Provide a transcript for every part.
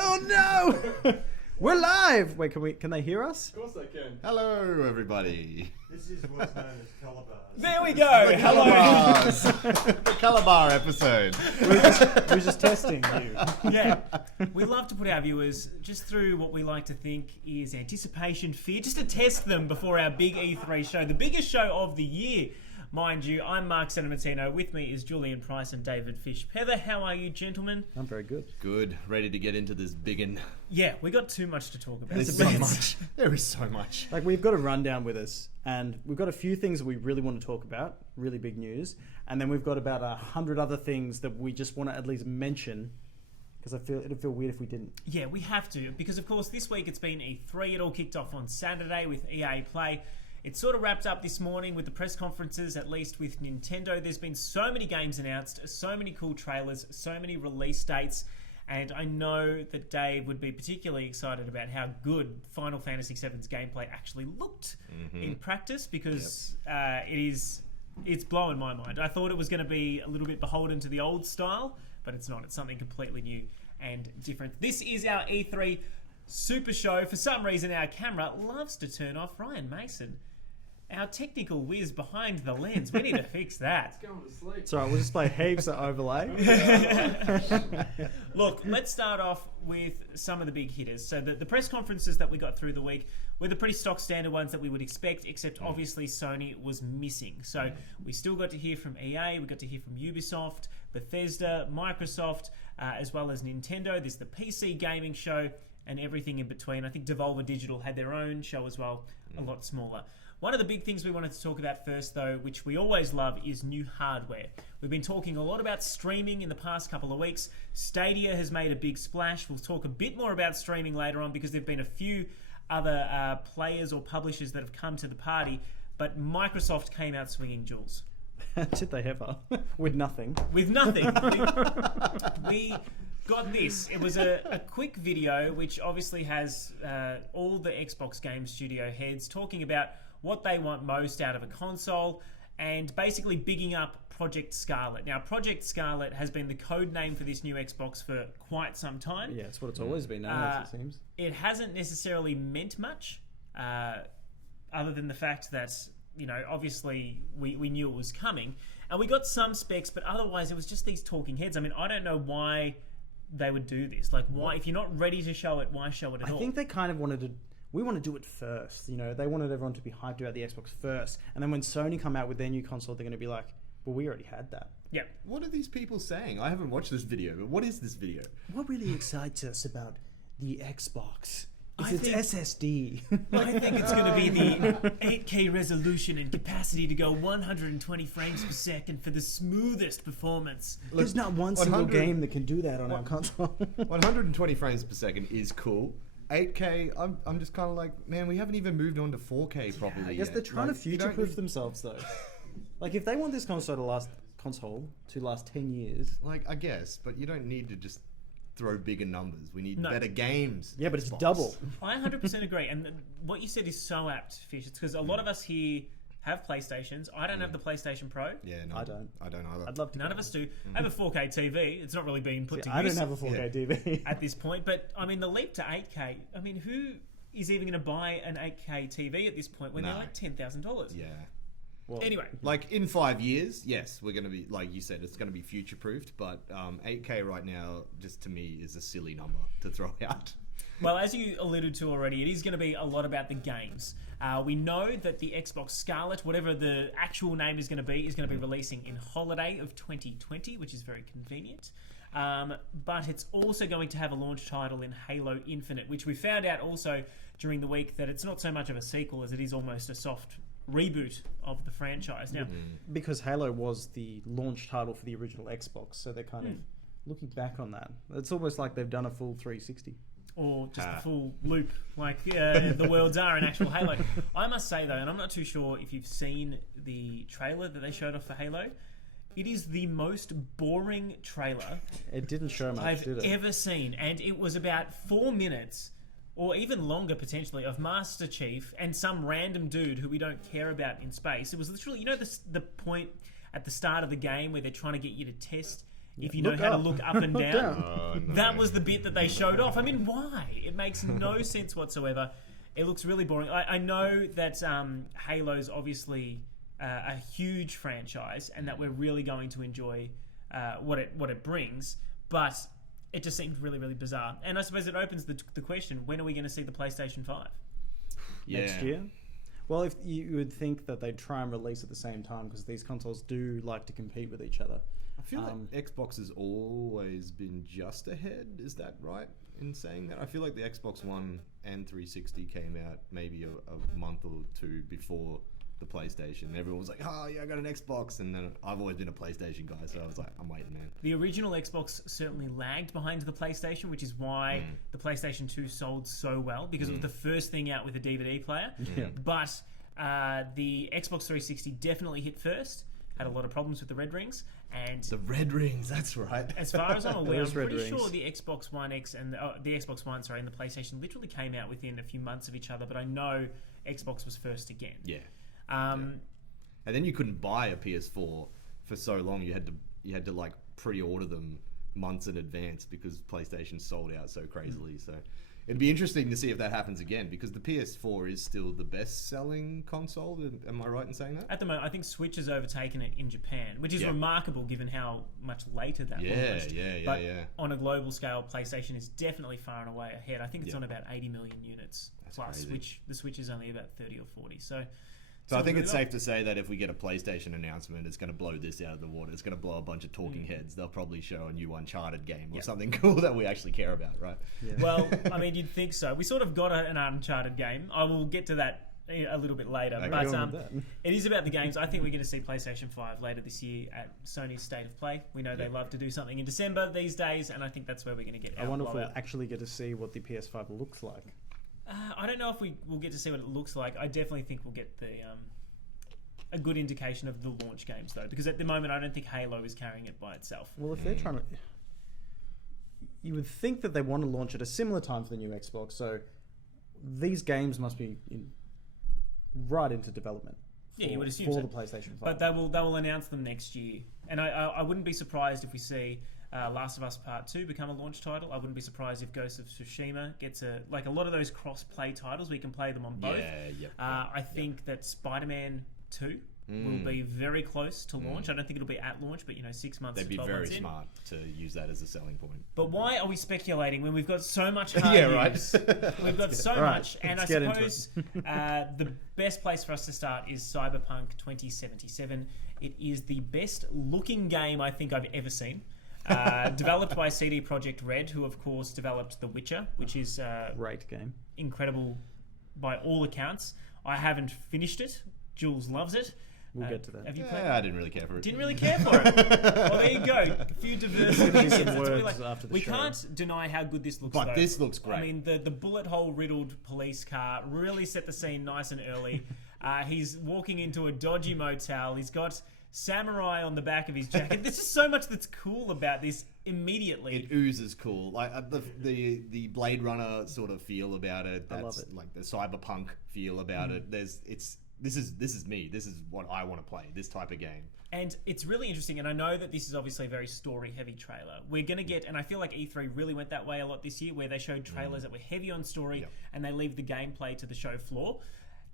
Oh no! We're live! Wait, can they hear us? Of course they can. Hello, everybody. This is what's known as Calabars. There we go. Hello. The Calabar episode. We're just testing you. Yeah. We love to put our viewers just through what we like to think is anticipation, fear, just to test them before our big E3 show, the biggest show of the year. Mind you, I'm Mark Senamatino. With me is Julian Price and David Fish-Pether. How are you, gentlemen? I'm very good. Good. Ready to get into this biggin. Yeah, we got too much to talk about. There's so much. There is so much. Like, we've got a rundown with us, and we've got a few things that we really want to talk about, really big news, and then we've got about 100 other things that we just want to at least mention, because I feel it'd feel weird if we didn't. Yeah, we have to, because of course this week it's been E3. It all kicked off on Saturday with EA Play. It sort of wrapped up this morning with the press conferences, at least with Nintendo. There's been so many games announced, so many cool trailers, so many release dates, and I know that Dave would be particularly excited about how good Final Fantasy VII's gameplay actually looked in practice, because it's blowing my mind. I thought it was going to be a little bit beholden to the old style, but it's not. It's something completely new and different. This is our E3 Super Show. For some reason, our camera loves to turn off. Ryan Mason, our technical whiz behind the lens. We need to fix that. Going to sleep. It's alright, we'll just play heaps of overlay. Look, let's start off with some of the big hitters. So the press conferences that we got through the week were the pretty stock standard ones that we would expect, except obviously Sony was missing. So we still got to hear from EA, we got to hear from Ubisoft, Bethesda, Microsoft, as well as Nintendo. There's the PC gaming show and everything in between. I think Devolver Digital had their own show as well, a lot smaller. One of the big things we wanted to talk about first, though, which we always love, is new hardware. We've been talking a lot about streaming in the past couple of weeks. Stadia has made a big splash. We'll talk a bit more about streaming later on, because there have been a few other players or publishers that have come to the party, but Microsoft came out swinging, Jules. Did they ever? With nothing. With nothing. We got this. It was a quick video, which obviously has all the Xbox Game Studio heads talking about what they want most out of a console, and basically bigging up Project Scarlet. Now, Project Scarlet has been the code name for this new Xbox for quite some time. Yeah, it's what it's always been known as, it seems. It hasn't necessarily meant much, other than the fact that, you know, obviously we knew it was coming. And we got some specs, but otherwise it was just these talking heads. I mean, I don't know why they would do this. Like, why, if you're not ready to show it, why show it at all? I think they kind of wanted to... We want to do it first, you know. They wanted everyone to be hyped about the Xbox first, and then when Sony come out with their new console, they're going to be like, "Well, we already had that." Yeah. What are these people saying? I haven't watched this video, but what is this video? What really excites us about the Xbox I is think- its SSD. I think it's going to be the 8K resolution and capacity to go 120 frames per second for the smoothest performance. There's not one single 100 game that can do that on our console. 120 frames per second is cool. 8K, I'm just kind of like, man, we haven't even moved on to 4K properly I guess yet. they're trying Like, to you don't future-proof need- themselves, though. Like, if they want this console to last 10 years... Like, I guess, but you don't need to just throw bigger numbers. We need No. better games. Yeah, but it's Xbox. double. I 100% agree. And what you said is so apt, Fish. It's because a lot of us here have PlayStations. I don't have the PlayStation Pro. Yeah, no, I don't. I don't either. I'd love to. None of us do. I have a 4K TV. It's not really being put to I use don't have a 4K TV. at this point. But, I mean, the leap to 8K, I mean, who is even going to buy an 8K TV at this point when they're No. like $10,000? Yeah. Well, Anyway. Like, in 5 years, yes, we're going to be, like you said, it's going to be future-proofed, but 8K right now, just to me, is a silly number to throw out. Well, as you alluded to already, it is going to be a lot about the games. We know that the Xbox Scarlet, whatever the actual name is going to be releasing in holiday of 2020, which is very convenient. But it's also going to have a launch title in Halo Infinite, which we found out also during the week that it's not so much of a sequel as it is almost a soft reboot of the franchise. Now, because Halo was the launch title for the original Xbox, so they're kind of looking back on that. It's almost like they've done a full 360. or just the full loop like the worlds are in actual Halo. I must say though, and I'm not too sure if you've seen the trailer that they showed off for Halo, it is the most boring trailer It didn't show much, I've did it? ever seen, and it was about 4 minutes or even longer potentially, of Master Chief and some random dude who we don't care about in space. It was literally, the point at the start of the game where they're trying to get you to test if you know Look how to up. look up and Look down. down. Oh, no. That was the bit that they showed off. I mean, why? It makes no sense whatsoever. It looks really boring. I know that Halo's obviously a huge franchise and that we're really going to enjoy what it brings, but it just seemed really, really bizarre. And I suppose it opens the question, when are we going to see the PlayStation 5? Next year. Well, if you would think that they'd try and release at the same time because these consoles do like to compete with each other. I feel like Xbox has always been just ahead. Is that right in saying that? I feel like the Xbox One and 360 came out maybe a month or two before the PlayStation. Everyone was like, oh yeah, I got an Xbox. And then I've always been a PlayStation guy, so I was like, I'm waiting, man. The original Xbox certainly lagged behind the PlayStation, which is why the PlayStation 2 sold so well, because it was the first thing out with a DVD player. Yeah. But the Xbox 360 definitely hit first, had a lot of problems with the red rings, and The red rings, that's right. as far as I'm aware, I'm Those red pretty rings. sure the Xbox One X and the Xbox One, and the PlayStation literally came out within a few months of each other, but I know Xbox was first again. Yeah. Um, And then you couldn't buy a PS4 for so long. You had to like pre-order them months in advance because PlayStation sold out so crazily. So it'd be interesting to see if that happens again, because the PS4 is still the best-selling console. Am I right in saying that? At the moment, I think Switch has overtaken it in Japan, which is Yeah. remarkable given how much later that launched. But Yeah. on a global scale, PlayStation is definitely far and away ahead. I think it's Yeah. on about 80 million units. That's Plus, crazy. the Switch is only about 30 or 40. So So I think it's really safe to say that if we get a PlayStation announcement, it's going to blow this out of the water. It's going to blow a bunch of talking heads. They'll probably show a new Uncharted game or Yeah. something cool that we actually care about, right? Yeah. well, I mean, you'd think so. We sort of got an Uncharted game. I will get to that a little bit later. Okay. But Go on with that. it is about the games. I think we're going to see PlayStation 5 later this year at Sony's State of Play. We know they love to do something in December these days, and I think that's where we're going to get I our wonder if we'll blowout. actually get to see what the PS5 looks like. I don't know if we will get to see what it looks like. I definitely think we'll get a good indication of the launch games, though, because at the moment I don't think Halo is carrying it by itself. Well, if they're trying to... You would think that they want to launch at a similar time for the new Xbox, so these games must be right into development. Yeah, you would assume for so. the PlayStation 5. But they will announce them next year, and I wouldn't be surprised if we see Last of Us Part 2 become a launch title. I wouldn't be surprised if Ghost of Tsushima gets a lot of those cross-play titles. We can play them on both. I think that Spider-Man 2 will be very close to launch. I don't think it'll be at launch, but 6 months They'd to be 12 very months in. smart to use that as a selling point. But why are we speculating when we've got so much hard Yeah, right. news? We've got so Right, much, and I let's get into suppose the best place for us to start is Cyberpunk 2077. It is the best looking game I think I've ever seen. Developed by CD Projekt Red, who of course developed The Witcher, which is Great game. incredible by all accounts. I haven't finished it. Jules loves it. We'll get to that. Have you played? I didn't really care for it. Didn't really care for it. Well, there you go. A few diverse opinions. some That's what we words like. after the We show. can't deny how good this looks. But though. this looks great. I mean, the bullet hole riddled police car really set the scene nice and early. He's walking into a dodgy motel. He's got samurai on the back of his jacket. There's just so much that's cool about this immediately. It oozes cool, like the Blade Runner sort of feel about it. I That's love it. like the cyberpunk feel about it. This is me. This is what I want to play. This type of game. And it's really interesting, and I know that this is obviously a very story-heavy trailer. We're going to get, and I feel like E3 really went that way a lot this year, where they showed trailers that were heavy on story, Yep. and they leave the gameplay to the show floor.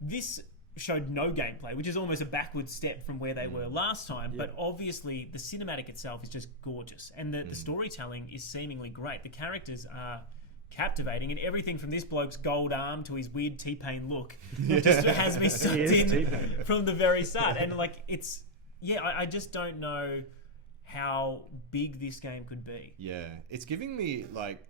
This showed no gameplay, which is almost a backward step from where they were last time, but obviously the cinematic itself is just gorgeous, and the storytelling is seemingly great. The characters are captivating, and everything from this bloke's gold arm to his weird T-Pain look just has me sucked is in T-Pain. from the very start. And I just don't know how big this game could be. Yeah, it's giving me like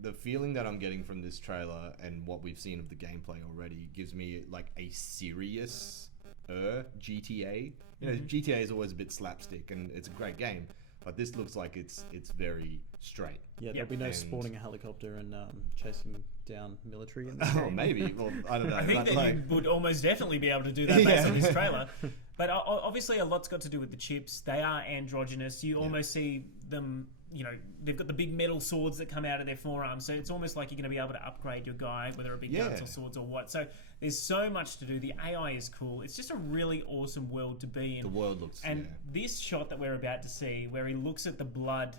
the feeling that I'm getting from this trailer and what we've seen of the gameplay already gives me like a serious GTA. GTA is always a bit slapstick, and it's a great game, but this looks like it's very straight. Yeah, there'll be no And- spawning a helicopter and chasing down military in this Oh, game. maybe. Well, I don't know. I think but, that like, you would almost definitely be able to do that based Yeah. on this trailer. But obviously, a lot's got to do with the chips. They are androgynous. You almost see them. You know, they've got the big metal swords that come out of their forearms, so it's almost like you're going to be able to upgrade your guy, whether it be guns or swords or what. So there's so much to do. The AI is cool. It's just a really awesome world to be in. the world looks. And this shot that we're about to see, where he looks at the blood,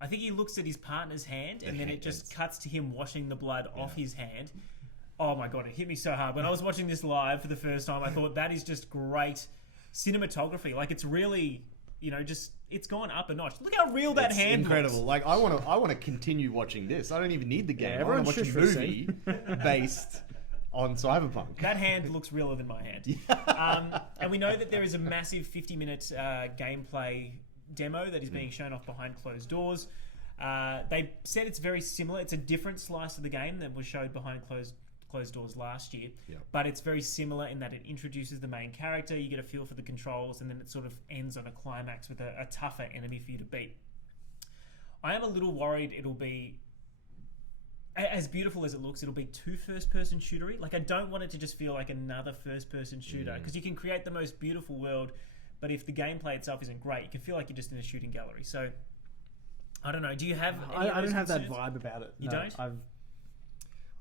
I think he looks at his partner's hand, and then it just cuts to him washing the blood off his hand. Oh my god, it hit me so hard. When I was watching this live for the first time, I thought that is just great cinematography. Like, it's really, just it's gone up a notch. Look how real that It's hand incredible. looks. Like, I want to continue watching this. I don't even need the game. I everyone want to watch shush a for a movie based on Cyberpunk. That hand looks realer than my hand. And we know that there is a massive 50-minute gameplay demo that is being shown off behind closed doors. They said it's very similar. It's a different slice of the game that was showed behind closed doors last year. Yep. But it's very similar in that it introduces the main character, you get a feel for the controls, and then it sort of ends on a climax with a tougher enemy for you to beat. I am a little worried it'll be, as beautiful as it looks, it'll be too first-person shootery. Like, I don't want it to just feel like another first-person shooter, because you can create the most beautiful world, but if the gameplay itself isn't great, you can feel like you're just in a shooting gallery. So, I don't know. Do you have any of I those don't have that concerns? vibe about it. You No, don't?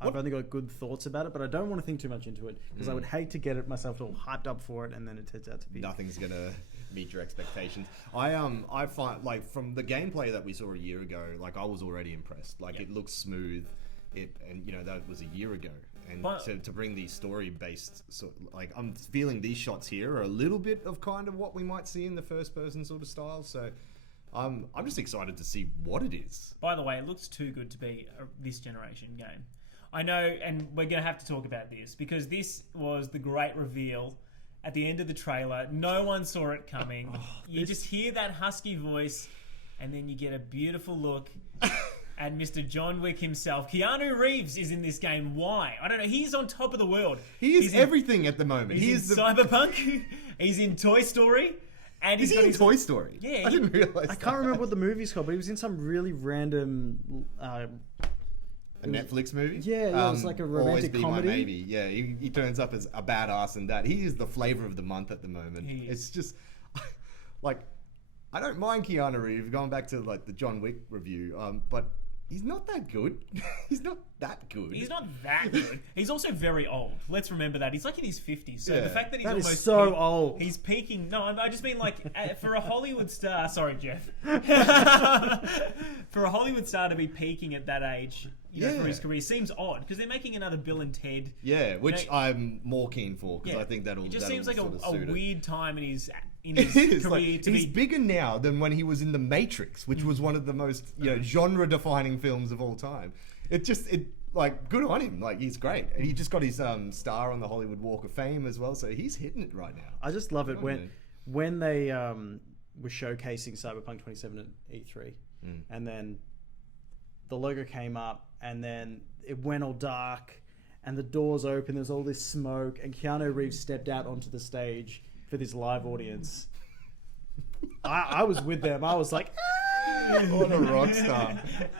I've only got good thoughts about it, but I don't want to think too much into it because I would hate to get myself all hyped up for it and then it turns out to be Nothing's gonna meet your expectations. I find, like, from the gameplay that we saw a year ago, like, I was already impressed. Like, it looks smooth. That was a year ago. And But- to bring these story-based, like, I'm feeling these shots here are a little bit of kind of what we might see in the first-person sort of style. So I'm just excited to see what it is. By the way, it looks too good to be this generation game. I know, and we're going to have to talk about this because this was the great reveal at the end of the trailer. No one saw it coming. You just hear that husky voice, and then you get a beautiful look at Mr. John Wick himself. Keanu Reeves is in this game. Why? I don't know. He's on top of the world. He is He's in- everything at the moment. He's in Cyberpunk. He's in Toy Story. And Is he's he got in his Toy Story? Yeah, I didn't realize. I can't remember what the movie's called, but he was in some really random A Netflix movie? Yeah, it was like a romantic Always Be comedy. My Maybe. Yeah, he turns up as a badass and that. He is the flavor of the month at the moment. He is. It's just, like, I don't mind Keanu Reeves, going back to, like, the John Wick review, but he's not that good. He's not that good. He's not that good. He's also very old. Let's remember that. He's like in his 50s. So Yeah. the fact that he's That is almost so old. He's peaking. No, I just mean like for a Hollywood star. Sorry, Jeff. For a Hollywood star to be peaking at that age, for Yeah. his career seems odd because they're making another Bill and Ted. Yeah, which You know, I'm more keen for, because I think that'll. It just that'll seems like sort of a suit it. weird time in his It is, career like, to he's be. bigger now than when he was in The Matrix, which was one of the most genre-defining films of all time. Like, good on him. Like, he's great. And he just got his star on the Hollywood Walk of Fame as well, so he's hitting it right now. I just love it Come on, when they were showcasing Cyberpunk 27 at E3, and then the logo came up, and then it went all dark, and the doors open. There's all this smoke, and Keanu Reeves stepped out onto the stage for this live audience. I was with them. I was like, What a rock star.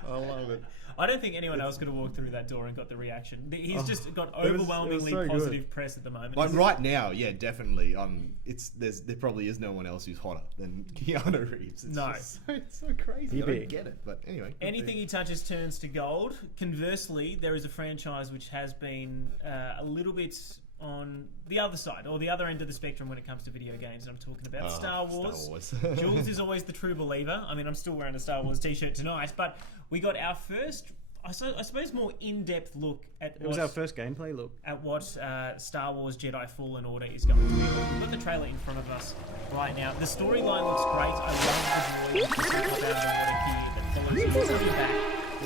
I love it. I don't think anyone else could have walked through that door and got the reaction. He's just got it was overwhelmingly so good. positive press at the moment. Like, right now, yeah, definitely. There probably is no one else who's hotter than Keanu Reeves. No. It's so crazy. He I big. don't get it, but anyway. Anything he touches turns to gold. Conversely, there is a franchise which has been a little bit on the other side, or the other end of the spectrum when it comes to video games, and I'm talking about Star Wars. Jules is always the true believer. I mean, I'm still wearing a Star Wars t-shirt tonight, but we got our first, I suppose, more in-depth look at it was our first gameplay look. at what Star Wars Jedi Fallen Order is going to be. We've got the trailer in front of us right now. The storyline looks great. I love the droid that follows you back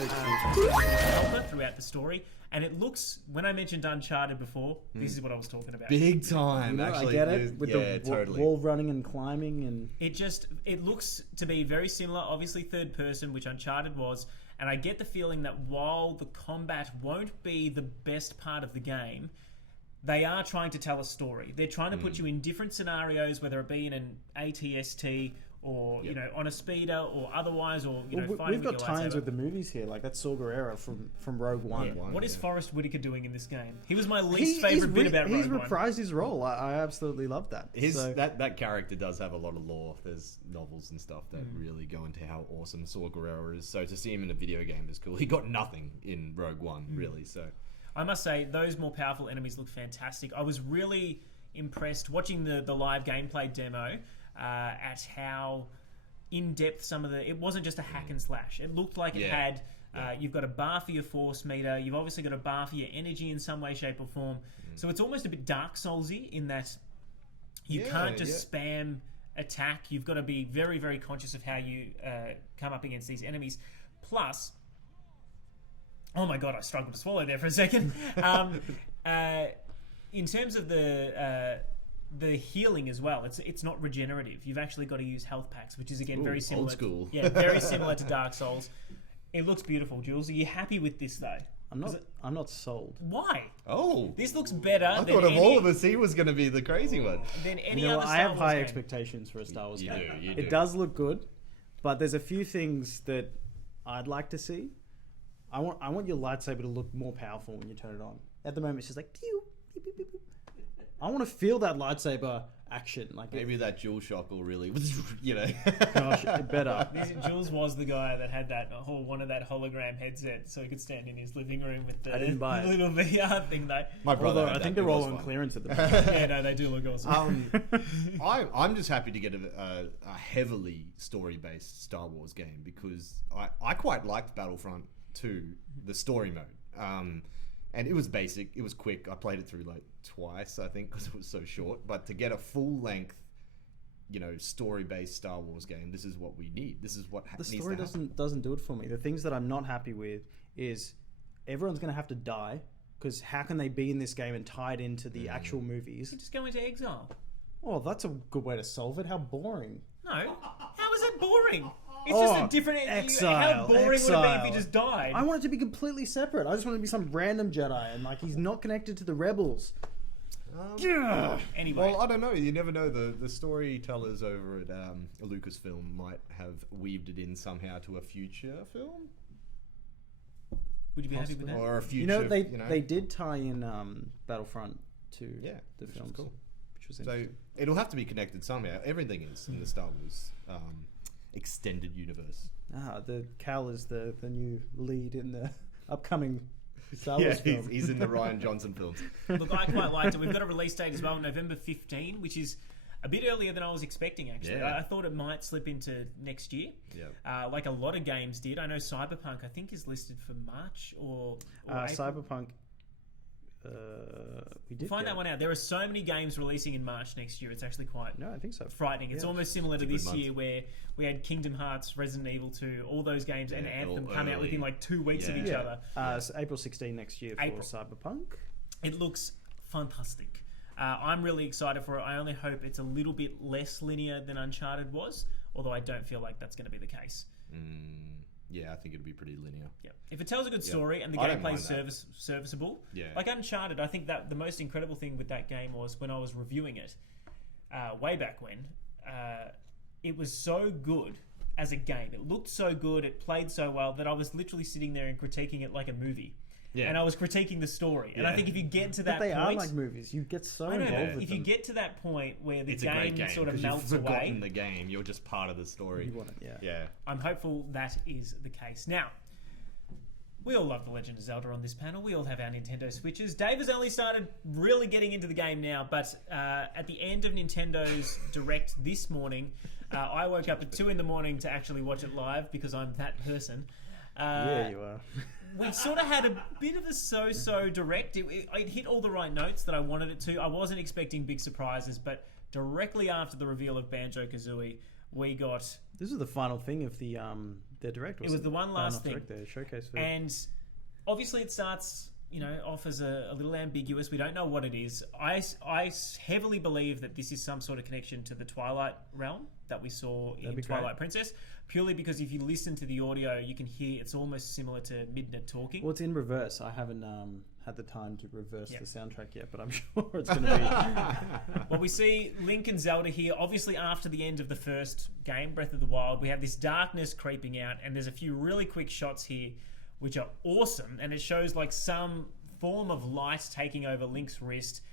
helper throughout the story. And it looks, when I mentioned Uncharted before, this is what I was talking about. Big time, You know, actually. I get it with yeah, the totally. wall running and climbing, and It looks to be very similar, obviously third person, which Uncharted was, and I get the feeling that while the combat won't be the best part of the game, they are trying to tell a story. They're trying to put you in different scenarios, whether it be in an ATST or you know, on a speeder or otherwise, or you know, Well, fighting we've got with your tie-ins lightsaber. with the movies here. Like that's Saw Gerrera from Rogue One. Yeah. One, What is yeah. Forrest Whitaker doing in this game? He was my least favorite bit about He's Rogue One. reprised his role. I absolutely love that. So- That character does have a lot of lore. There's novels and stuff that really go into how awesome Saw Gerrera is. So to see him in a video game is cool. He got nothing in Rogue One, really. So I must say, those more powerful enemies look fantastic. I was really impressed watching the live gameplay demo at how in-depth some of it wasn't just a hack and slash. It looked like it had, you've got a bar for your force meter, you've obviously got a bar for your energy in some way, shape or form. So it's almost a bit Dark Souls-y in that you can't just spam attack. You've got to be very, very conscious of how you come up against these enemies. Plus, oh my god, I struggled to swallow there for a second. In terms of the healing as well, it's not regenerative. You've actually got to use health packs, which is again very similar. old school. Yeah, very similar to Dark Souls. It looks beautiful, Jules. Are you happy with this though? I'm not sold. Why? oh, This looks better. I than thought of any, all of us, he was going to be the crazy one. than any You know, other I Star have Wars high game. expectations for a Star Wars You game. do, you It do. does look good, but there's a few things that I'd like to see. I want your lightsaber to look more powerful when you turn it on. At the moment, it's just like pew, pew, pew, pew, pew. I want to feel that lightsaber action. Like Maybe that dual shock will really, you know. gosh, it better. Jules was the guy that had that wanted that hologram headset so he could stand in his living room with the I didn't buy it. little VR thing though. My brother. Although had I think that, they're it all was on fun. clearance at the moment. Yeah, no, they do look awesome. I'm just happy to get a heavily story-based Star Wars game because I quite liked Battlefront 2, the story mode. And it was basic, it was quick. I played it through like twice, I think, because it was so short. But to get a full-length, you know, story-based Star Wars game, this is what we need. This is what The needs to story happen. doesn't do it for me. The things that I'm not happy with is everyone's going to have to die because how can they be in this game and tied into the actual movies? Just go into exile. Oh, that's a good way to solve it. How boring. No, how is it boring? It's just a different. How exile, boring would it be if exile. he just died? I want it to be completely separate. I just want it to be some random Jedi and like he's not connected to the rebels. Anyway, Well, I don't know. You never know. The storytellers over at Lucasfilm might have weaved it in somehow to a future film would you be happy with that? or a future. You know they did tie in Battlefront to Yeah, the which is films, cool. which was So interesting. it'll have to be connected somehow. Everything is in the Star Wars extended universe. The Cal is the new lead in the upcoming Star Wars film. he's in the Ryan Johnson films. Look, I quite liked it. We've got a release date as well, November 15, which is a bit earlier than I was expecting, actually. Yeah. I thought it might slip into next year, Yeah. like a lot of games did. I know Cyberpunk, I think, is listed for March or April. Cyberpunk. We did Find get- that one out. There are so many games releasing in March next year. It's actually quite No, I think so. frightening. It's Yeah. almost similar to a good this month. year where we had Kingdom Hearts, Resident Evil 2, all those games, and Yeah, Anthem all come out early. within like 2 weeks of Yeah. each other. So April 16 next year for April. Cyberpunk. It looks fantastic. I'm really excited for it. I only hope it's a little bit less linear than Uncharted was, although I don't feel like that's going to be the case. Yeah, I think it'd be pretty linear. Yeah. If it tells a good story and the I don't gameplay's mind that. serviceable, Yeah. like Uncharted, I think that the most incredible thing with that game was when I was reviewing it way back when, it was so good as a game. It looked so good, it played so well that I was literally sitting there and critiquing it like a movie. Yeah. And I was critiquing the story. And I Yeah. think if you get to But that they are point, like movies. You get so I know, involved but with if them. you get to that point where the It's a great game sort of 'cause melts you've forgotten away, the game. You're just part of the story. You want it, yeah. Yeah. I'm hopeful that is the case. Now, we all love The Legend of Zelda on this panel. We all have our Nintendo Switches. Dave has only started really getting into the game now, but at the end of Nintendo's Direct this morning, I woke up at 2 in the morning to actually watch it live because I'm that person. Yeah, you are. We sort of had a bit of a so-so Direct. It hit all the right notes that I wanted it to. I wasn't expecting big surprises, but directly after the reveal of Banjo-Kazooie, we got... This is the final thing of the direct. It was the one last not thing. Direct, the showcase. For And obviously it starts offers a little ambiguous. We don't know what it is. I heavily believe that this is some sort of connection to the Twilight realm that we saw in Twilight Princess, purely because if you listen to the audio, you can hear it's almost similar to Midna talking. Well, it's in reverse. I haven't had the time to reverse the soundtrack yet, but I'm sure it's going to be. Well, we see Link and Zelda here. Obviously, after the end of the first game, Breath of the Wild, we have this darkness creeping out, and there's a few really quick shots here which are awesome, and it shows like some form of light taking over Link's wrist,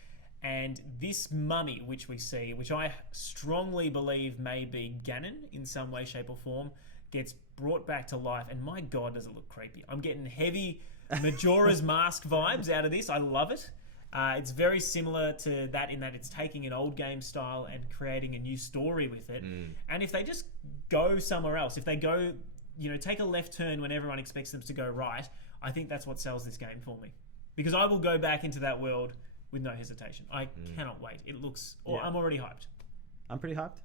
and this mummy which we see, which I strongly believe may be Ganon in some way, shape or form, gets brought back to life, and my god does it look creepy. I'm getting heavy Majora's Mask vibes out of this. I love it. It's very similar to that in that it's taking an old game style and creating a new story with it. And if they just go somewhere else, if they go, take a left turn when everyone expects them to go right, I think that's what sells this game for me. Because I will go back into that world with no hesitation. I cannot wait. It looks... I'm already hyped. I'm pretty hyped.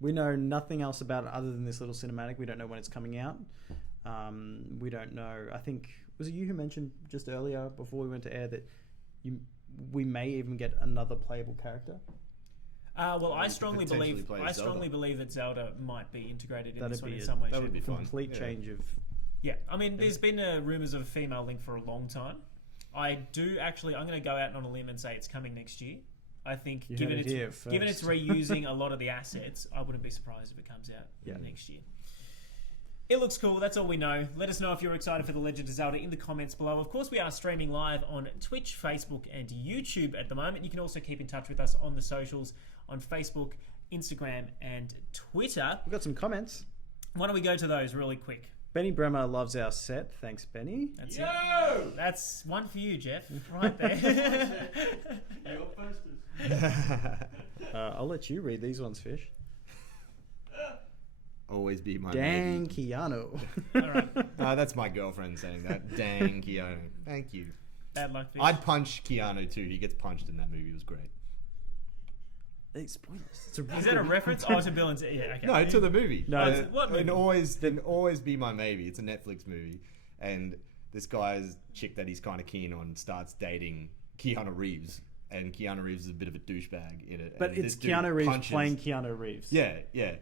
We know nothing else about it other than this little cinematic. We don't know when it's coming out. We don't know... I think... Was it you who mentioned just earlier, before we went to air, that we may even get another playable character? I strongly believe that Zelda might be integrated in this one in some way. That would be fun. Complete change of... Yeah, I mean, there's been rumours of a female Link for a long time. I'm going to go out on a limb and say it's coming next year. I think, given it's reusing a lot of the assets, I wouldn't be surprised if it comes out next year. It looks cool. That's all we know. Let us know if you're excited for The Legend of Zelda in the comments below. Of course, we are streaming live on Twitch, Facebook, and YouTube at the moment. You can also keep in touch with us on the socials on Facebook, Instagram, and Twitter. We've got some comments. Why don't we go to those really quick? Benny Bremer loves our set. Thanks, Benny. That's it. That's one for you, Jeff. Right there. Your posters. I'll let you read these ones, Fish. Always be my Dang, baby. Keanu. All right. That's my girlfriend saying that. Dang, Keanu. Thank you. Bad luck, Fish. I'd punch Keanu too. He gets punched in that movie. It was great. Hey, spoilers. Is that a reference? Oh, to Bill and... Yeah, okay. No, to the movie. No, what movie? And always be my maybe. It's a Netflix movie, and this guy's chick that he's kind of keen on starts dating Keanu Reeves, and Keanu Reeves is a bit of a douchebag in it. But and it's Keanu Reeves playing Keanu Reeves. Yeah, yeah.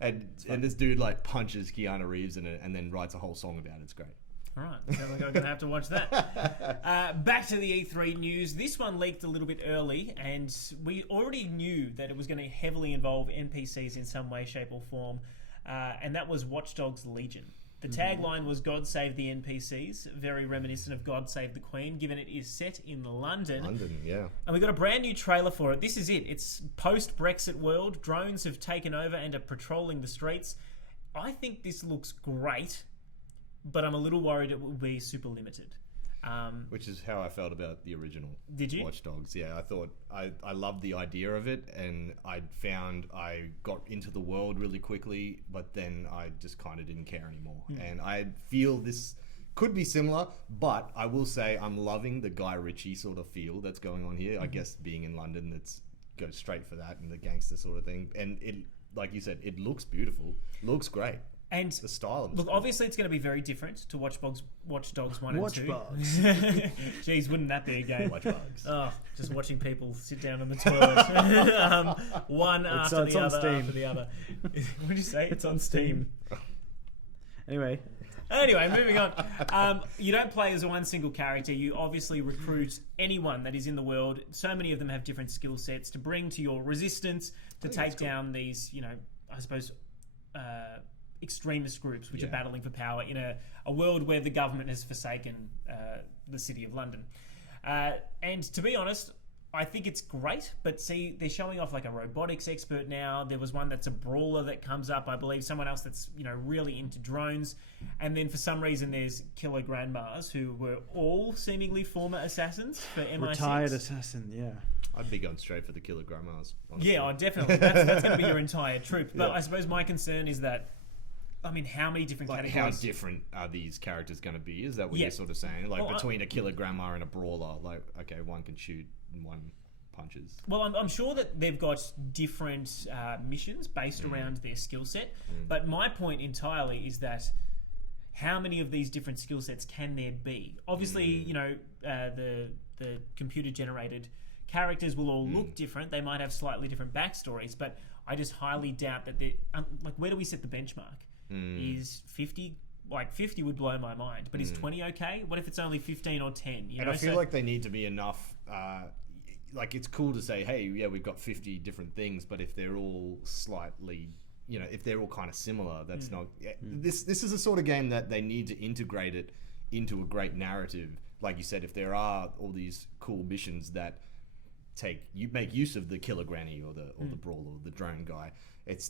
And this dude like punches Keanu Reeves in it, and then writes a whole song about it. It's great. All right, sounds like I'm going to have to watch that. Back to the E3 news. This one leaked a little bit early, and we already knew that it was going to heavily involve NPCs in some way, shape, or form, and that was Watch Dogs Legion. The tagline was "God Save the NPCs," very reminiscent of "God Save the Queen," given it is set in London. London, yeah. And we got a brand new trailer for it. This is it. It's post-Brexit world. Drones have taken over and are patrolling the streets. I think this looks great, but I'm a little worried it will be super limited. Which is how I felt about the original Did you? Watch Dogs. Yeah, I thought I loved the idea of it, and I found I got into the world really quickly, but then I just kind of didn't care anymore. And I feel this could be similar, but I will say I'm loving the Guy Ritchie sort of feel that's going on here. I guess being in London, that's goes straight for that and the gangster sort of thing. And it, like you said, it looks beautiful, looks great. And the style of it. Look, obviously it's going to be very different to Watch Dogs 1 and 2. Watchbugs. Jeez, wouldn't that be a game? Watchbugs. Oh, just watching people sit down on the toilet. One after the other, after the other. What did you say? It's on Steam. Anyway, moving on. You don't play as one single character. You obviously recruit anyone that is in the world. So many of them have different skill sets to bring to your resistance to take down these, I suppose... extremist groups which are battling for power in a world where the government has forsaken the city of London. And to be honest, I think it's great, but see, they're showing off like a robotics expert now. There was one that's a brawler that comes up, I believe, someone else that's, really into drones. And then for some reason there's killer grandmas who were all seemingly former assassins for MI6. Retired assassin, yeah. I'd be going straight for the killer grandmas, honestly. Yeah, definitely. That's going to be your entire troop. But I suppose my concern is that, how many different categories? How different are these characters going to be? Is that what you're sort of saying? Like, between a killer grandma and a brawler, like, okay, one can shoot and one punches. Well, I'm sure that they've got different missions based around their skill set. But my point entirely is that how many of these different skill sets can there be? Obviously, you know, the computer generated characters will all look different. They might have slightly different backstories, but I just highly doubt that they like, where do we set the benchmark? Is 50? Like 50 would blow my mind, but is 20 okay? What if it's only 15 or 10? You know? I feel like they need to be enough. Like, it's cool to say, hey, yeah, we've got 50 different things, but if they're all slightly, you know, if they're all kind of similar, that's not. Yeah, this is a sort of game that they need to integrate it into a great narrative. Like you said, if there are all these cool missions that make use of the killer granny or the brawler or the drone guy,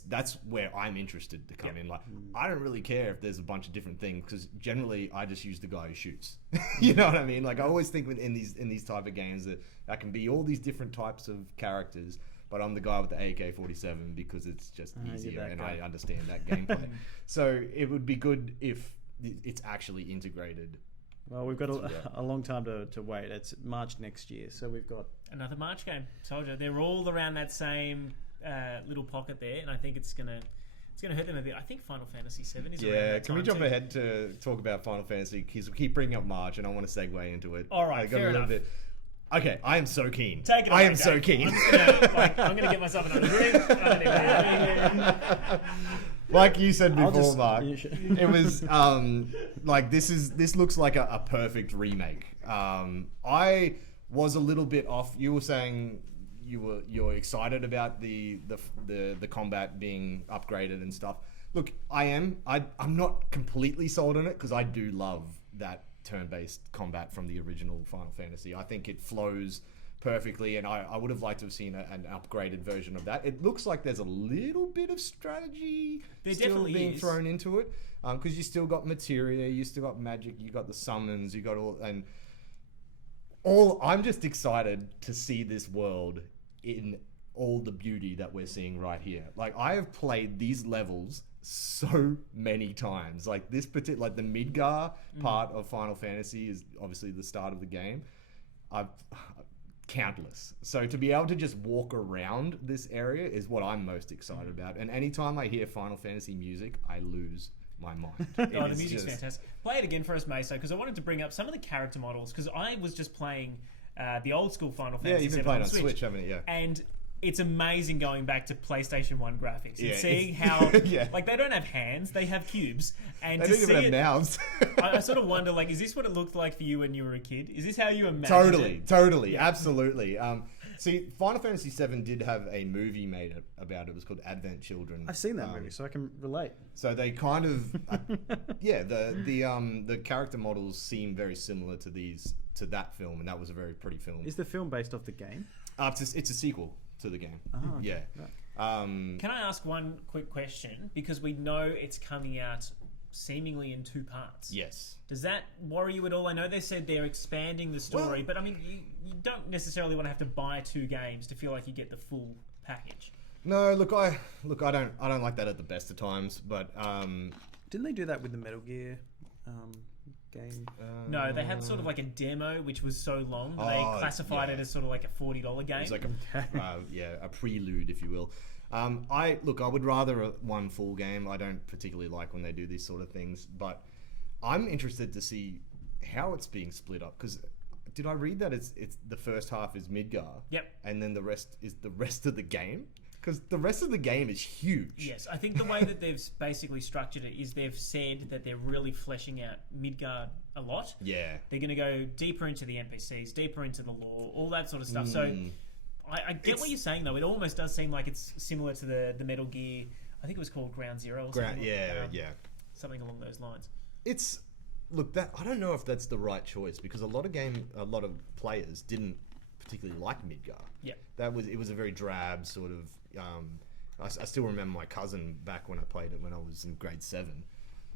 that's where I'm interested to come in. Like, I don't really care if there's a bunch of different things, because generally I just use the guy who shoots. You know what I mean? Like, I always think in these type of games that can be all these different types of characters, but I'm the guy with the AK-47 because it's just easier and I understand that gameplay. So it would be good if it's actually integrated. Well, we've got a long time to wait. It's March next year, so we've got another March game. Told you, they're all around that same little pocket there, and I think it's gonna hurt them a bit. I think Final Fantasy VII is around that can we time jump too. ahead to talk about Final Fantasy? Because we keep bringing up March, and I want to segue into it. All right, I got fair a little enough. bit. Okay, I am so keen. Take it away, I am Dave. so keen. I'm gonna get myself another drink. Like you said I'll before, just- Mark, you should- it was like this looks like a perfect remake. I was a little bit off. You were saying you're excited about the combat being upgraded and stuff. Look, I am. I'm not completely sold on it, because I do love that turn-based combat from the original Final Fantasy. I think it flows perfectly, and I would have liked to have seen an upgraded version of that. It looks like there's a little bit of strategy There still definitely being is. thrown into it, because you still got materia, you still got magic, you got the summons, you got all. I'm just excited to see this world in all the beauty that we're seeing right here. Like, I have played these levels so many times. Like, this particular, like the Midgar part of Final Fantasy is obviously the start of the game. I've countless. So to be able to just walk around this area is what I'm most excited about. And anytime I hear Final Fantasy music, I lose my mind. Oh, the music's fantastic. Play it again for us, Meso, because I wanted to bring up some of the character models, because I was just playing the old school Final Fantasy. Yeah, you've been 7 playing on on Switch, haven't you? Yeah. And it's amazing going back to PlayStation 1 graphics and Yeah, seeing it's- how yeah. like, they don't have hands, they have cubes, and They to don't even see have it, mouths. I sort of wonder, like, is this what it looked like for you when you were a kid? Is this how you imagined Totally, absolutely. See, Final Fantasy VII did have a movie made about it. It was called Advent Children. I've seen that movie, so I can relate. So they kind of, the character models seem very similar to that film, and that was a very pretty film. Is the film based off the game? It's a sequel to the game. Oh, okay. Yeah. Right. Can I ask one quick question? Because we know it's coming out seemingly in 2 parts. Yes. Does that worry you at all? I know they said they're expanding the story, Well- but I mean, you don't necessarily want to have to buy 2 games to feel like you get the full package. No, look, I don't like that at the best of times, but Didn't they do that with the Metal Gear game? No, they had sort of like a demo, which was so long that Oh, they classified yeah. it as sort of like a $40 game. it's like a prelude, if you will. I would rather one full game. I don't particularly like when they do these sort of things, but I'm interested to see how it's being split up, because did I read that it's the first half is Midgar? Yep. And then the rest is the rest of the game? Because the rest of the game is huge. Yes, I think the way that they've basically structured it is they've said that they're really fleshing out Midgard a lot. Yeah. They're going to go deeper into the NPCs, deeper into the lore, all that sort of stuff. So I get what you're saying, though. It almost does seem like it's similar to the Metal Gear. I think it was called Ground Zero or something. Something along those lines. It's that I don't know if that's the right choice, because a lot of players didn't particularly like Midgar. Yeah. It was a very drab sort of. I still remember my cousin back when I played it when I was in grade 7.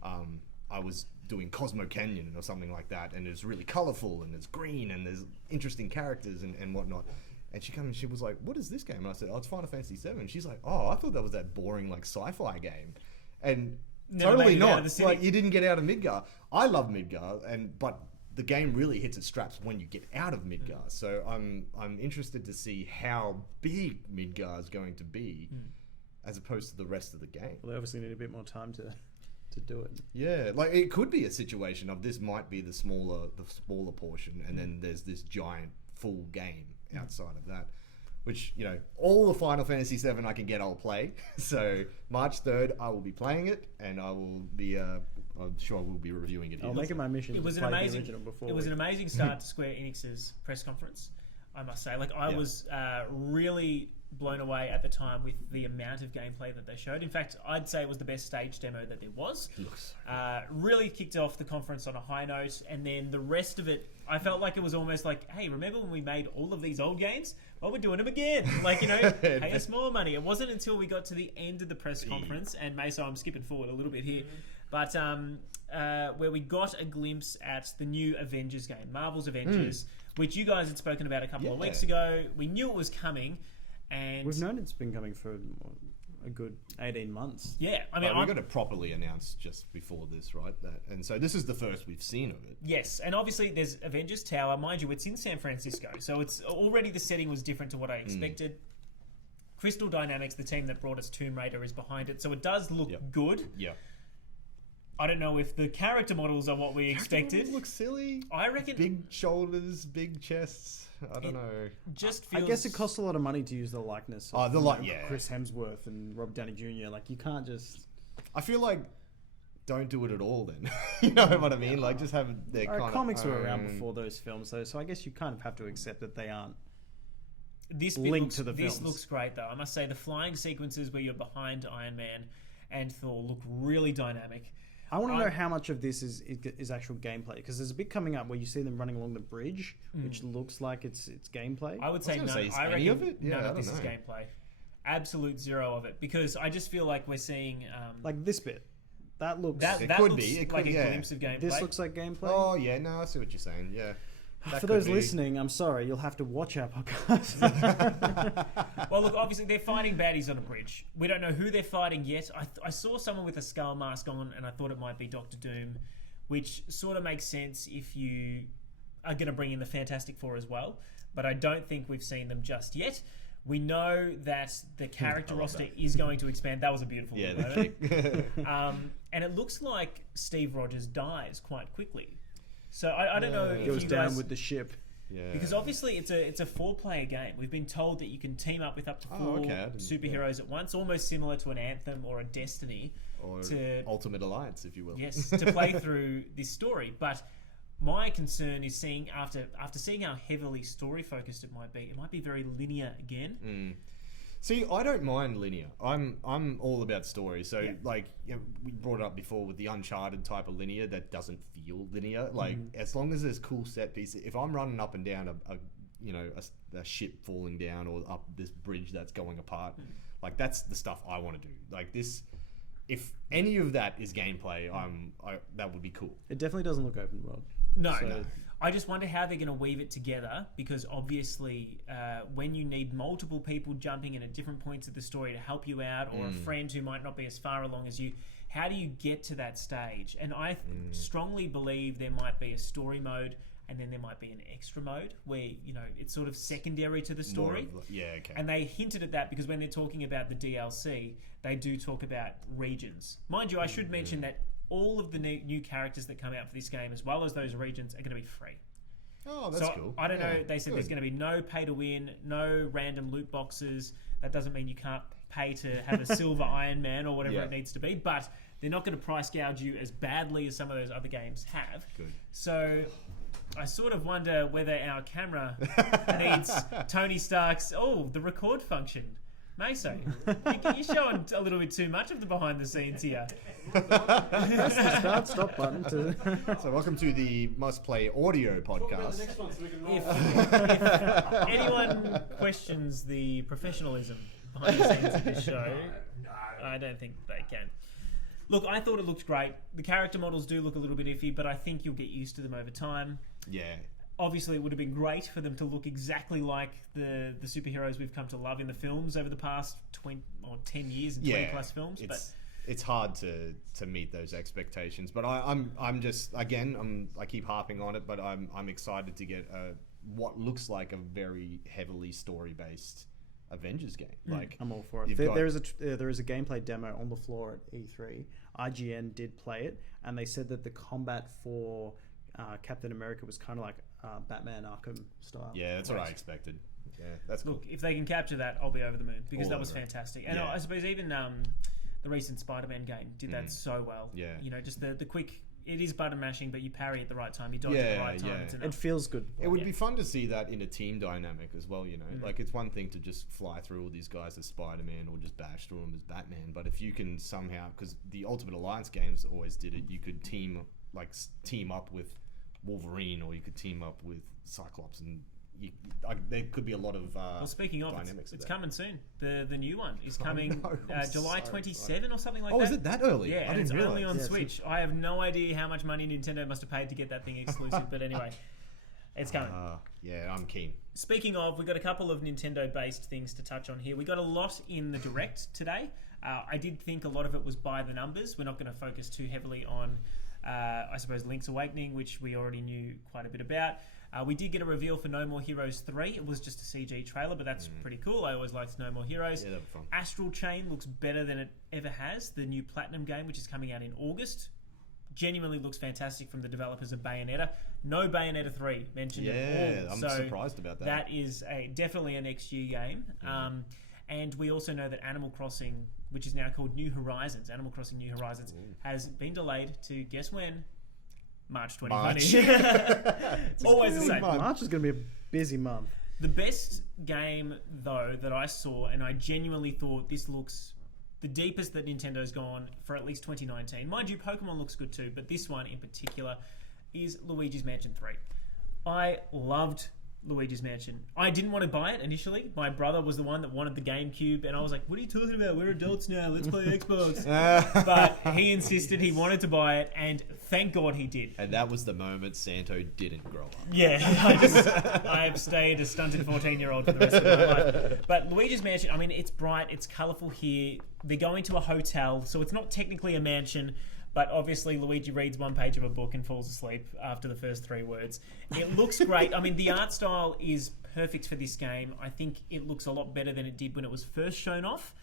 I was doing Cosmo Canyon or something like that, and it's really colourful and it's green and there's interesting characters and whatnot. And she came and she was like, "What is this game?" And I said, "Oh, it's Final Fantasy VII." And she's like, "Oh, I thought that was that boring like sci-fi game," and Never totally made it out of not. the city. Like, you didn't get out of Midgar. I love Midgar, but the game really hits its straps when you get out of Midgar. So I'm interested to see how big Midgar is going to be, as opposed to the rest of the game. Well, they obviously need a bit more time to to do it. Yeah, like it could be a situation of this might be the smaller portion, and then there's this giant full game outside of that. Which, you know, all the Final Fantasy VII I can get, I'll play. So March 3rd, I will be playing it, and I will be, I'm sure we'll be reviewing it here. I'll make it my mission to play the original before. It was an amazing start to Square Enix's press conference, I must say. Like, I was really blown away at the time with the amount of gameplay that they showed. In fact, I'd say it was the best stage demo that there was. Looks really kicked off the conference on a high note, and then the rest of it, I felt like it was almost like, hey, remember when we made all of these old games? Well, we're doing them again. Like, you know, pay us more money. It wasn't until we got to the end of the press conference, and Mesa, I'm skipping forward a little bit here, but where we got a glimpse at the new Avengers game, Marvel's Avengers, which you guys had spoken about a couple of weeks ago. We knew it was coming, and we've known it's been coming for a good 18 months. Yeah, I mean, we got it properly announced just before this, right? And so this is the first we've seen of it. Yes, and obviously there's Avengers Tower. Mind you, it's in San Francisco, so it's already the setting was different to what I expected. Crystal Dynamics, the team that brought us Tomb Raider, is behind it, so it does look good. Yeah. I don't know if the character models are what we expected. Look silly. I reckon Big shoulders, big chests. I don't know. Just I feels... guess it costs a lot of money to use the likeness of yeah. Chris Hemsworth and Rob Downey Jr. Like, you can't just... I feel like don't do it at all then. You know what I mean? Like, just have their kind of... Comics were around before those films, though, so I guess you kind of have to accept that they aren't this linked to the This films. looks great, though. I must say, the flying sequences where you're behind Iron Man and Thor look really dynamic. I want to know how much of this is actual gameplay, because there's a bit coming up where you see them running along the bridge, which looks like it's gameplay. I would say no. I reckon any of it? Yeah, none I of this don't is know. gameplay. Absolute zero of it, because I just feel like we're seeing Like this bit. That looks... that could looks be. It like could- a yeah. glimpse of gameplay. This looks like gameplay. Oh, yeah. No, I see what you're saying. Yeah. That For could those be. listening, I'm sorry, you'll have to watch our podcast. Well, look, obviously they're fighting baddies on a bridge. We don't know who they're fighting yet. I saw someone with a skull mask on, and I thought it might be Doctor Doom, which sort of makes sense if you are going to bring in the Fantastic Four as well. But I don't think we've seen them just yet. We know that the character roster is going to expand. That was a beautiful moment. And it looks like Steve Rogers dies quite quickly. So I don't know if Goes you down guys... with the ship. Yeah. Because obviously it's a 4-player game. We've been told that you can team up with up to 4 superheroes at once, almost similar to an Anthem or a Destiny. Or to Ultimate Alliance, if you will. Yes, to play through this story. But my concern is seeing after seeing how heavily story focused it might be very linear again. See, I don't mind linear. I'm all about story. So, like, you know, we brought it up before with the Uncharted type of linear that doesn't feel linear. Like, as long as there's cool set pieces. If I'm running up and down a ship falling down or up this bridge that's going apart, like, that's the stuff I want to do. Like this, if any of that is gameplay, that would be cool. It definitely doesn't look open world. No. I just wonder how they're going to weave it together, because obviously when you need multiple people jumping in at different points of the story to help you out, or a friend who might not be as far along as you, how do you get to that stage? And I strongly believe there might be a story mode, and then there might be an extra mode where, you know, it's sort of secondary to the story. Okay. And they hinted at that because when they're talking about the DLC, they do talk about regions. Mind you, I should mention that all of the new characters that come out for this game, as well as those regions, are going to be free. Oh, that's cool. I don't know. They said there's going to be no pay to win, no random loot boxes. That doesn't mean you can't pay to have a silver Iron Man or whatever it needs to be. But they're not going to price gouge you as badly as some of those other games have. Good. So I sort of wonder whether our camera needs Tony Stark's, the record function. Maso, you're showing a little bit too much of the behind the scenes here. Press the stop button to... So welcome to the Must Play Audio podcast. If anyone questions the professionalism behind the scenes of this show, I don't think they can. Look, I thought it looked great. The character models do look a little bit iffy, but I think you'll get used to them over time. Yeah. Obviously, it would have been great for them to look exactly like the superheroes we've come to love in the films over the past 20 or 10 years and 20 plus films. It's hard to meet those expectations, but I'm just, again, I keep harping on it, but I'm excited to get what looks like a very heavily story based Avengers game. Like, I'm all for it. There is a gameplay demo on the floor at E3 IGN did play it, and they said that the combat for Captain America was kind of like Batman Arkham style. Yeah, that's what I expected. Yeah, that's cool. Look, if they can capture that, I'll be over the moon because All that was over it. fantastic. And Yeah. I suppose even the recent Spider-Man game did that so well. Yeah. You know, just the quick. It is button mashing, but you parry at the right time. You dodge at the right time. Yeah. It's It enough. feels good. It would be fun to see that in a team dynamic as well, you know. Like, it's one thing to just fly through all these guys as Spider-Man or just bash through them as Batman, but if you can somehow, because the Ultimate Alliance games always did it, you could team up with Wolverine, or you could team up with Cyclops, and there could be a lot of Well, speaking of, dynamics. it's coming soon. The new one is coming know, I'm July so 27 or something like that. Oh, is it that early? Yeah, I and it's didn't only on realize. Switch. I have no idea how much money Nintendo must have paid to get that thing exclusive, but anyway, it's coming. Yeah, I'm keen. Speaking of, we've got a couple of Nintendo-based things to touch on here. We got a lot in the Direct today. I did think a lot of it was by the numbers. We're not going to focus too heavily on, I suppose, Link's Awakening, which we already knew quite a bit about. We did get a reveal for No More Heroes 3. It was just a CG trailer, but that's pretty cool. I always liked No More Heroes. Yeah, that'd be fun. Astral Chain looks better than it ever has. The new Platinum game, which is coming out in August, genuinely looks fantastic from the developers of Bayonetta. No Bayonetta 3 mentioned at all. I'm So surprised about that. that is definitely a next year game. And we also know that Animal Crossing, which is now called New Horizons, Animal Crossing New Horizons, has been delayed to, guess when? March 2020. It's always the same. March is going to be a busy month. The best game, though, that I saw, and I genuinely thought this looks the deepest that Nintendo's gone for at least 2019. Mind you, Pokemon looks good too, but this one in particular is Luigi's Mansion 3. I loved Luigi's Mansion. I didn't want to buy it initially. My brother was the one that wanted the GameCube, and I was like, what are you talking about? We're adults now. Let's play Xbox. But he insisted he wanted to buy it, and thank God he did. And that was the moment Santo didn't grow up. Yeah, I have stayed a stunted 14-year-old for the rest of my life. But Luigi's Mansion, I mean, it's bright, it's colourful here. They're going to a hotel, so it's not technically a mansion, but obviously Luigi reads one page of a book and falls asleep after the first 3 words. It looks great. I mean, the art style is perfect for this game. I think it looks a lot better than it did when it was first shown off.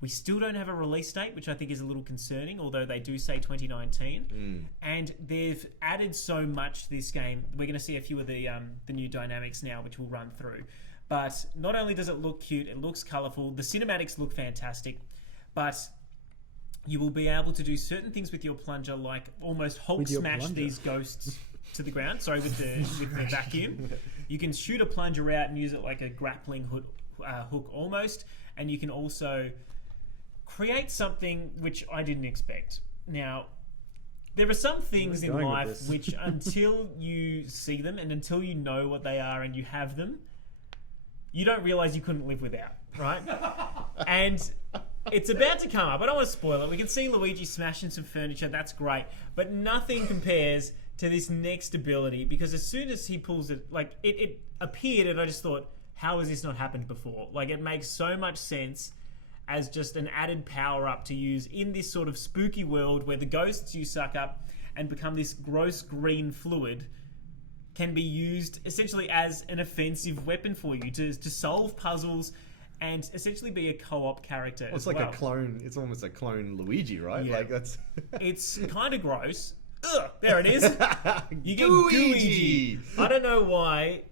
We still don't have a release date, which I think is a little concerning, although they do say 2019. And they've added so much to this game. We're going to see a few of the new dynamics now, which we'll run through. But not only does it look cute, it looks colourful. The cinematics look fantastic. But you will be able to do certain things with your plunger, like almost Hulk smash these ghosts to the ground. Sorry, with the vacuum. You can shoot a plunger out and use it like a grappling hook almost. And you can also create something which I didn't expect. Now, there are some things in life which until you see them and until you know what they are and you have them, you don't realise you couldn't live without, right? And it's about to come up. I don't want to spoil it. We can see Luigi smashing some furniture. That's great. But nothing compares to this next ability, because as soon as he pulls it, like, it appeared and I just thought, how has this not happened before? Like, it makes so much sense as just an added power-up to use in this sort of spooky world where the ghosts you suck up and become this gross green fluid can be used essentially as an offensive weapon for you to solve puzzles and essentially be a co-op character. Well, it's like a clone. It's almost a clone Luigi, right? Yeah. Like that's. It's kind of gross. Ugh, there it is. You get Gooigi! Gooigi. I don't know why,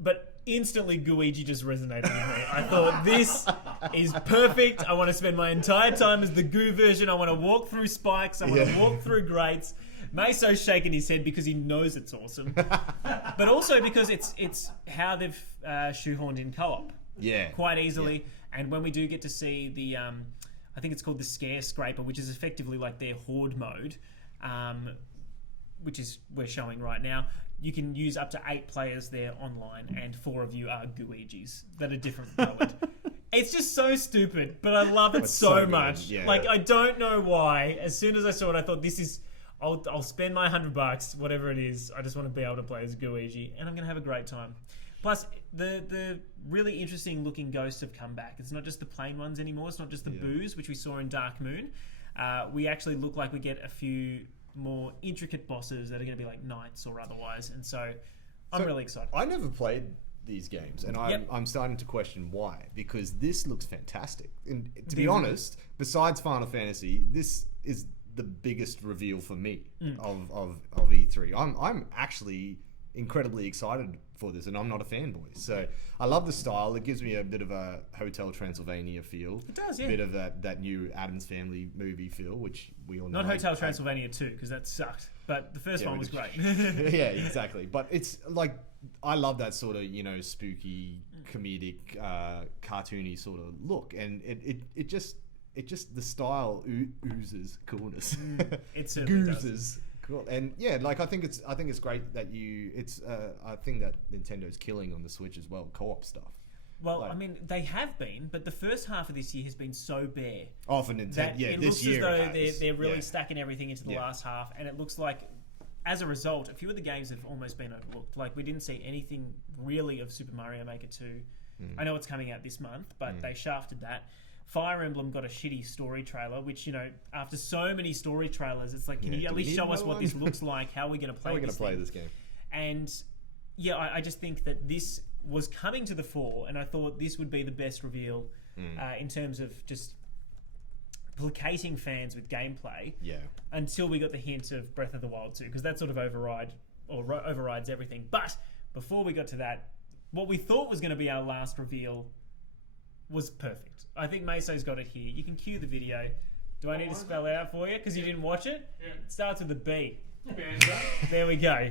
but instantly Gooigi just resonated with me. I thought, this is perfect. I want to spend my entire time as the Goo version. I want to walk through spikes. I want to walk through grates. Meso's shaking his head because he knows it's awesome, but also because it's how they've shoehorned in co-op. Yeah. Quite easily. Yeah. And when we do get to see the, I think it's called the Scare Scraper, which is effectively like their horde mode, which is we're showing right now. You can use up to 8 players there online, and 4 of you are Gooigis that are different colored. It's just so stupid, but I love it so much. Yeah. Like, I don't know why. As soon as I saw it, I thought, this is... I'll spend my $100, whatever it is. I just want to be able to play as Gooigi, and I'm going to have a great time. Plus, the really interesting looking ghosts have come back. It's not just the plain ones anymore. It's not just the boos, which we saw in Dark Moon. We actually look like we get a few more intricate bosses that are going to be like knights or otherwise. And so I'm really excited. I never played these games, and I'm starting to question why. Because this looks fantastic. And to be honest, besides Final Fantasy, this is the biggest reveal for me of E3. I'm actually incredibly excited for this, and I'm not a fanboy. So I love the style. It gives me a bit of a Hotel Transylvania feel. It does, yeah. A bit of that new Addams Family movie feel, which we all know. Not Hotel Transylvania 2, because that sucked. But the first one was great. Yeah, exactly. But it's like, I love that sort of, spooky, comedic, cartoony sort of look. And it just the style oozes coolness. It certainly does. Cool. And yeah, like I think it's great that I think that Nintendo's killing on the Switch as well, co-op stuff. Well, I mean, they have been, but the first half of this year has been so bare. Oh, for Nintendo, it this looks year as though they're really stacking everything into the last half, and it looks like, as a result, a few of the games have almost been overlooked. Like, we didn't see anything really of Super Mario Maker 2. I know it's coming out this month, but they shafted that. Fire Emblem got a shitty story trailer, which, after so many story trailers, it's like, can you at least show us what this looks like? How are we going to play this game? And yeah, I just think that this was coming to the fore, and I thought this would be the best reveal in terms of just placating fans with gameplay. Yeah. Until we got the hint of Breath of the Wild 2, because that sort of overrides everything. But before we got to that, what we thought was going to be our last reveal was perfect. I think Meso's got it here. You can cue the video. Do I need to spell it out for you? Because you didn't watch it? Yeah. It starts with a B. Banjo. There we go.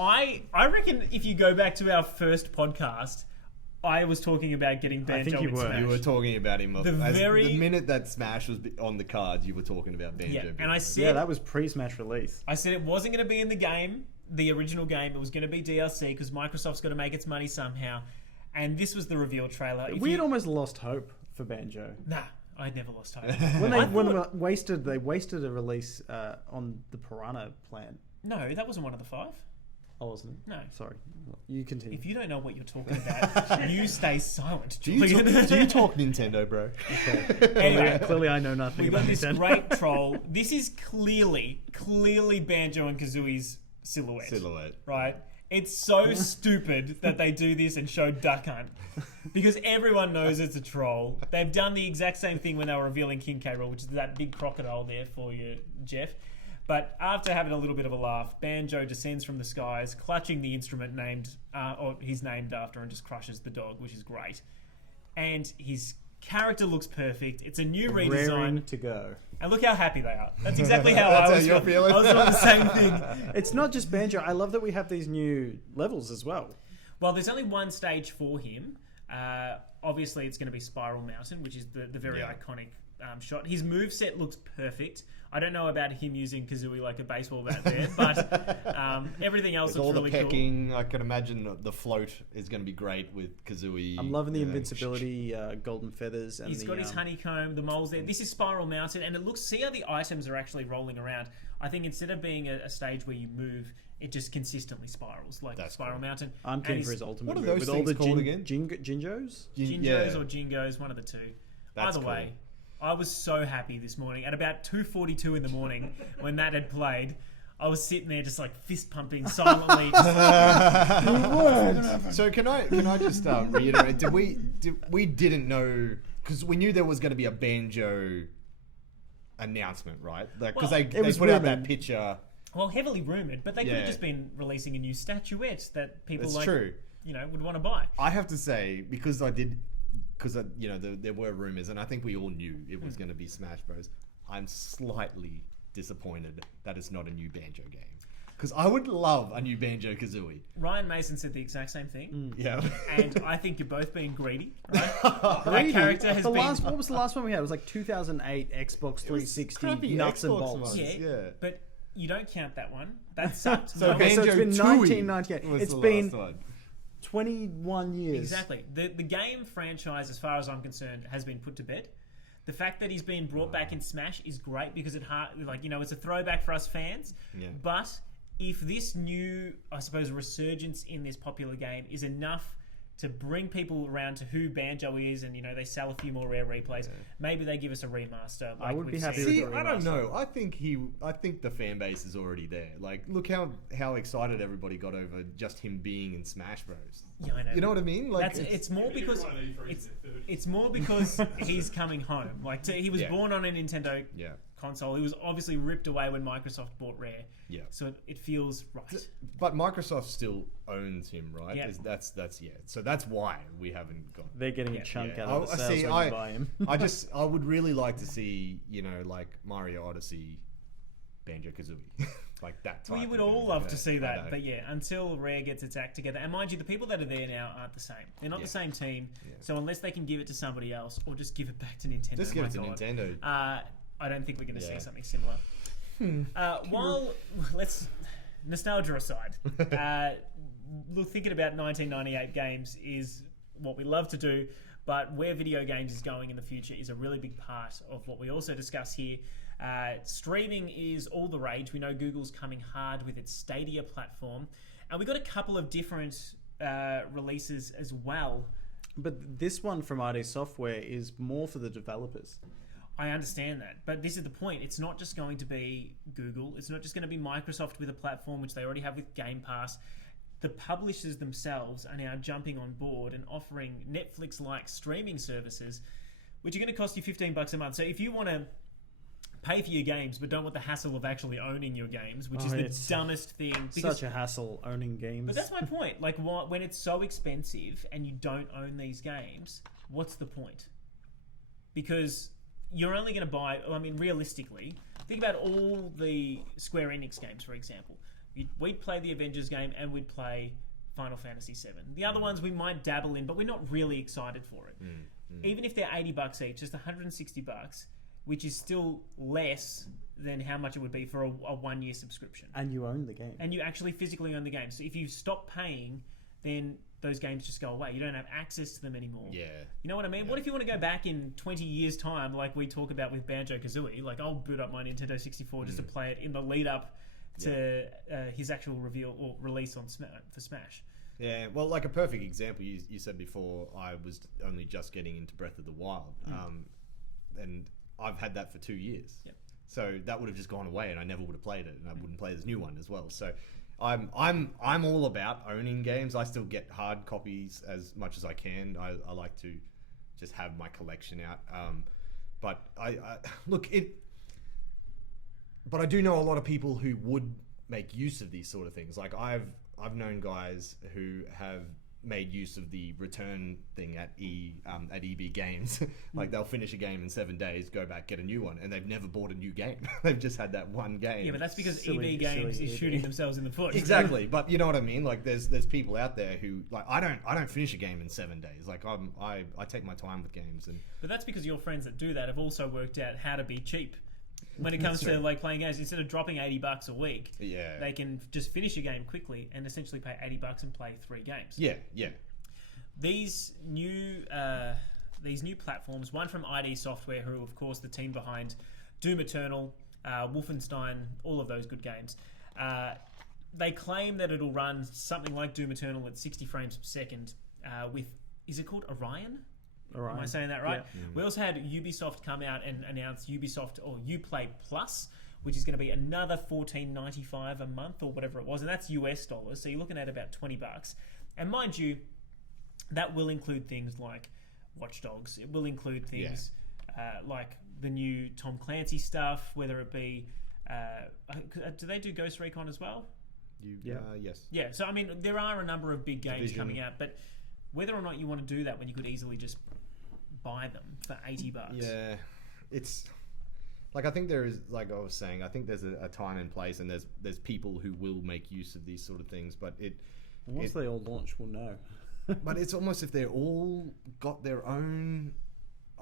I reckon if you go back to our first podcast, I was talking about getting Banjo. I think you in were. Smash. You were talking about him. The minute that Smash was on the cards, you were talking about Banjo. Yeah, and I said... Yeah, that was pre-Smash release. I said it wasn't going to be in the game, the original game. It was going to be DLC, because Microsoft's got to make its money somehow. And this was the reveal trailer. We had almost lost hope for Banjo. Nah, I'd never lost hope. When they wasted a release on the Piranha plant. No, that wasn't one of the 5. Oh, wasn't it? No. Sorry. You continue. If you don't know what you're talking about, you stay silent. Do you talk Nintendo, bro? Okay. Anyway, clearly I know nothing we about got this Nintendo. great troll. This is clearly Banjo and Kazooie's silhouette. Right? It's so stupid that they do this and show Duck Hunt. Because everyone knows it's a troll. They've done the exact same thing when they were revealing King K. Rool, which is that big crocodile there for you, Jeff. But after having a little bit of a laugh, Banjo descends from the skies, clutching the instrument he's named after, and just crushes the dog, which is great. And his character looks perfect. It's a new redesign. Raring to go. And look how happy they are. That's exactly how I was feeling. I was doing the same thing. It's not just Banjo. I love that we have these new levels as well. Well, there's only one stage for him. Obviously, it's going to be Spiral Mountain, which is the very iconic shot. His moveset looks perfect. I don't know about him using Kazooie like a baseball bat there, but everything else looks really cool. All the pecking, I can imagine the float is going to be great with Kazooie. I'm loving the invincibility, golden feathers. And he's got his honeycomb, the moles there. This is Spiral Mountain, and it looks, see how the items are actually rolling around. I think instead of being a stage where you move, it just consistently spirals, like Spiral Mountain. I'm keen for his ultimate move. What are those things called again? Jinjos? Jinjos or Jingos, one of the two. Either way. I was so happy this morning. At about 2:42 in the morning, when that had played, I was sitting there just like fist pumping silently. So can I just reiterate? We didn't know, because we knew there was going to be a Banjo announcement, right? Because they put out that picture. Well, heavily rumored, but they could have just been releasing a new statuette that people would want to buy. I have to say, because there were rumors, and I think we all knew it was going to be Smash Bros. I'm slightly disappointed that it's not a new Banjo game, because I would love a new Banjo Kazooie. Ryan Mason said the exact same thing. Yeah, and I think you're both being greedy. Right? That character has been. What was the last one we had? It was like 2008 Xbox 360 nuts and bolts. Yeah, but you don't count that one. That sucked. So it's been 1998. It's been one. 21 years. Exactly. The game franchise, as far as I'm concerned, has been put to bed. The fact that he's been brought back in Smash is great, because it's a throwback for us fans. Yeah. But if this new, I suppose, resurgence in this popular game is enough to bring people around to who Banjo is, and they sell a few more rare replays, maybe they give us a remaster. I would be happy with See, a remaster. I don't know. I think the fan base is already there. Like, look how excited everybody got over just him being in Smash Bros. Yeah, I know. You know what I mean? Like, it's more because he's coming home. Like, he was born on a Nintendo console. It was obviously ripped away when Microsoft bought Rare. Yeah. So it feels right. But Microsoft still owns him, right? Yeah. That's yeah. So that's why we haven't got. They're getting Yeah. a chunk Yeah. out of the sales when you buy him. I would really like to see, like Mario Odyssey, Banjo-Kazooie, like that type. We would of all game. love Yeah, to see I that, know. but yeah, until Rare gets its act together, and mind you, the people that are there now aren't the same. They're not Yeah. the same team. Yeah. So unless they can give it to somebody else, or just give it back to Nintendo, Just give my it to God, Nintendo. I don't think we're going to see Yeah. something similar. While let's nostalgia aside, thinking about 1998 games is what we love to do, but where video games is going in the future is a really big part of what we also discuss here. Streaming is all the rage. We know Google's coming hard with its Stadia platform, and we got a couple of different releases as well. But this one from ID Software is more for the developers. I understand that, but this is the point. It's not just going to be Google. It's not just going to be Microsoft with a platform, which they already have with Game Pass. The publishers themselves are now jumping on board and offering Netflix-like streaming services, which are going to cost you $15 a month. So if you want to pay for your games but don't want the hassle of actually owning your games, which is it's the dumbest thing. Such a hassle owning games. But that's my point. Like, when it's so expensive and you don't own these games, what's the point? Because you're only going to buy... I mean, realistically, think about all the Square Enix games, for example. We'd play the Avengers game and we'd play Final Fantasy VII. The other ones we might dabble in, but we're not really excited for it. Even if they're $80 each, just $160, which is still less than how much it would be for a 1-year subscription. And you own the game. And you actually physically own the game. So if you stop paying, then those games just go away. You don't have access to them anymore. Yeah. You know what I mean? What if you want to go back in 20 years' time, like we talk about with Banjo-Kazooie? Like, I'll boot up my Nintendo 64 just to play it in the lead up to his actual reveal or release on for Smash. Yeah, well, like a perfect example, you said before, I was only just getting into Breath of the Wild, and I've had that for 2 years. Yep. So that would have just gone away, and I never would have played it, and I wouldn't play this new one as well. So I'm all about owning games. I still get hard copies as much as I can. I like to just have my collection out. But I look it. But I do know a lot of people who would make use of these sort of things. Like I've known guys who have made use of the return thing at EB Games. Like they'll finish a game in 7 days, go back, get a new one, and they've never bought a new game. They've just had that one game. Yeah, but that's because Silly- EB Games silly is EB. shooting themselves in the foot. Exactly, but you know what I mean. Like, there's people out there who like I don't finish a game in 7 days. Like I take my time with games, and But that's because your friends that do that have also worked out how to be cheap. When it comes to like playing games, instead of dropping $80 a week, yeah, they can just finish a game quickly and essentially pay $80 and play 3 games. yeah. These new platforms, one from ID Software, who are, of course, the team behind Doom Eternal, Wolfenstein, all of those good games. They claim that it'll run something like Doom Eternal at 60 frames per second with, is it called Orion? Orion. Am I saying that right? Yeah. We also had Ubisoft come out and announce Ubisoft or Uplay Plus, which is going to be another $14.95 a month or whatever it was, and that's US dollars. So you're looking at about $20. And mind you, that will include things like Watch Dogs. It will include things like the new Tom Clancy stuff, whether it be... do they do Ghost Recon as well? Yes. Yeah, so I mean, there are a number of big games Division. coming out, but whether or not you want to do that when you could easily just buy them for $80. Yeah, it's like I think there is, like I was saying, I think there's a time and place, and there's people who will make use of these sort of things, but Once they all launch, we'll know. but it's almost if they're all got their own.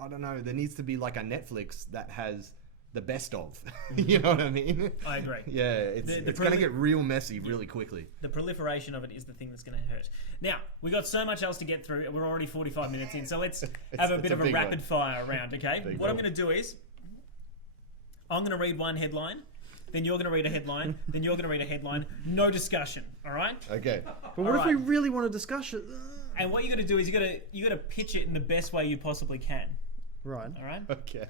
I don't know. There needs to be like a Netflix that has the best of. You know what I mean? I agree. Yeah, it's going to get real messy really quickly. The proliferation of it is the thing that's going to hurt. Now, we got so much else to get through. We're already 45 minutes in, so let's have a bit of a big rapid one. fire round, okay? Big What I'm one. going to do is, I'm going to read one headline, then you're going to read a headline, then you're going to read a headline. No discussion, all right? Okay. But what if Alright. we really want to discuss it? And what you're going to do is you got to pitch it in the best way you possibly can, Right. all right? Okay.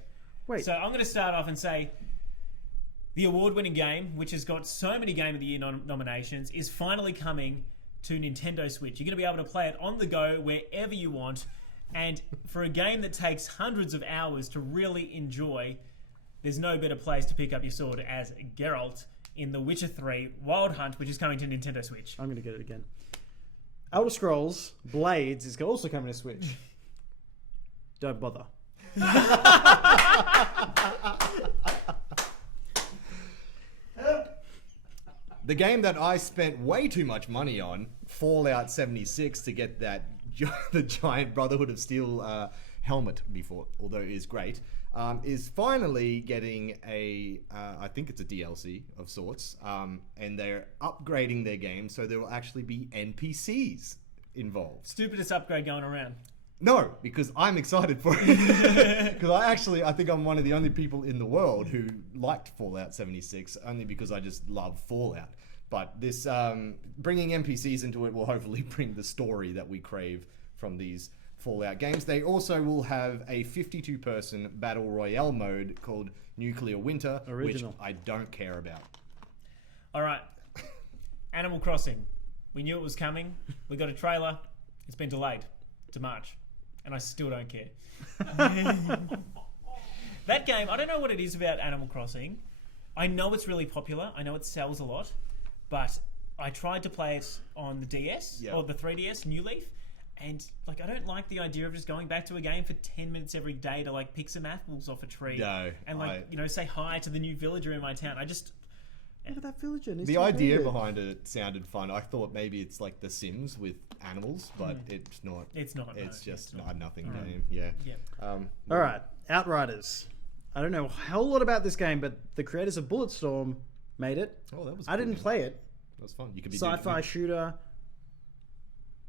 Wait. So I'm going to start off and say the award-winning game, which has got so many Game of the Year nominations, is finally coming to Nintendo Switch. You're going to be able to play it on the go wherever you want. And for a game that takes hundreds of hours to really enjoy, there's no better place to pick up your sword as Geralt in The Witcher 3 Wild Hunt, which is coming to Nintendo Switch. I'm going to get it again. Elder Scrolls Blades is also coming to Switch. Don't bother. The game that I spent way too much money on, Fallout 76, to get that the giant Brotherhood of Steel helmet before, although it is great, is finally getting I think it's a DLC of sorts, and they're upgrading their game so there will actually be NPCs involved. Stupidest upgrade going around. No, because I'm excited for it. Because I think I'm one of the only people in the world who liked Fallout 76, only because I just love Fallout. But this bringing NPCs into it will hopefully bring the story that we crave from these Fallout games. They also will have a 52-person battle royale mode called Nuclear Winter, Original. which I don't care about. All right. Animal Crossing. We knew it was coming. We got a trailer. It's been delayed to March. And I still don't care. That game, I don't know what it is about Animal Crossing. I know it's really popular. I know it sells a lot. But I tried to play it on the DS, or the 3DS, New Leaf. And like, I don't like the idea of just going back to a game for 10 minutes every day to like pick some apples off a tree. No, and like, say hi to the new villager in my town. I just... Look at that villager. The idea behind it sounded fun. I thought maybe it's like The Sims with animals, but it's not. It's not. It's no, just it's not. a nothing game. Yeah. All right. Outriders. I don't know a whole lot about this game, but the creators of Bulletstorm made it. Oh, that was. I didn't play it. That was fun. You could be Sci-fi shooter.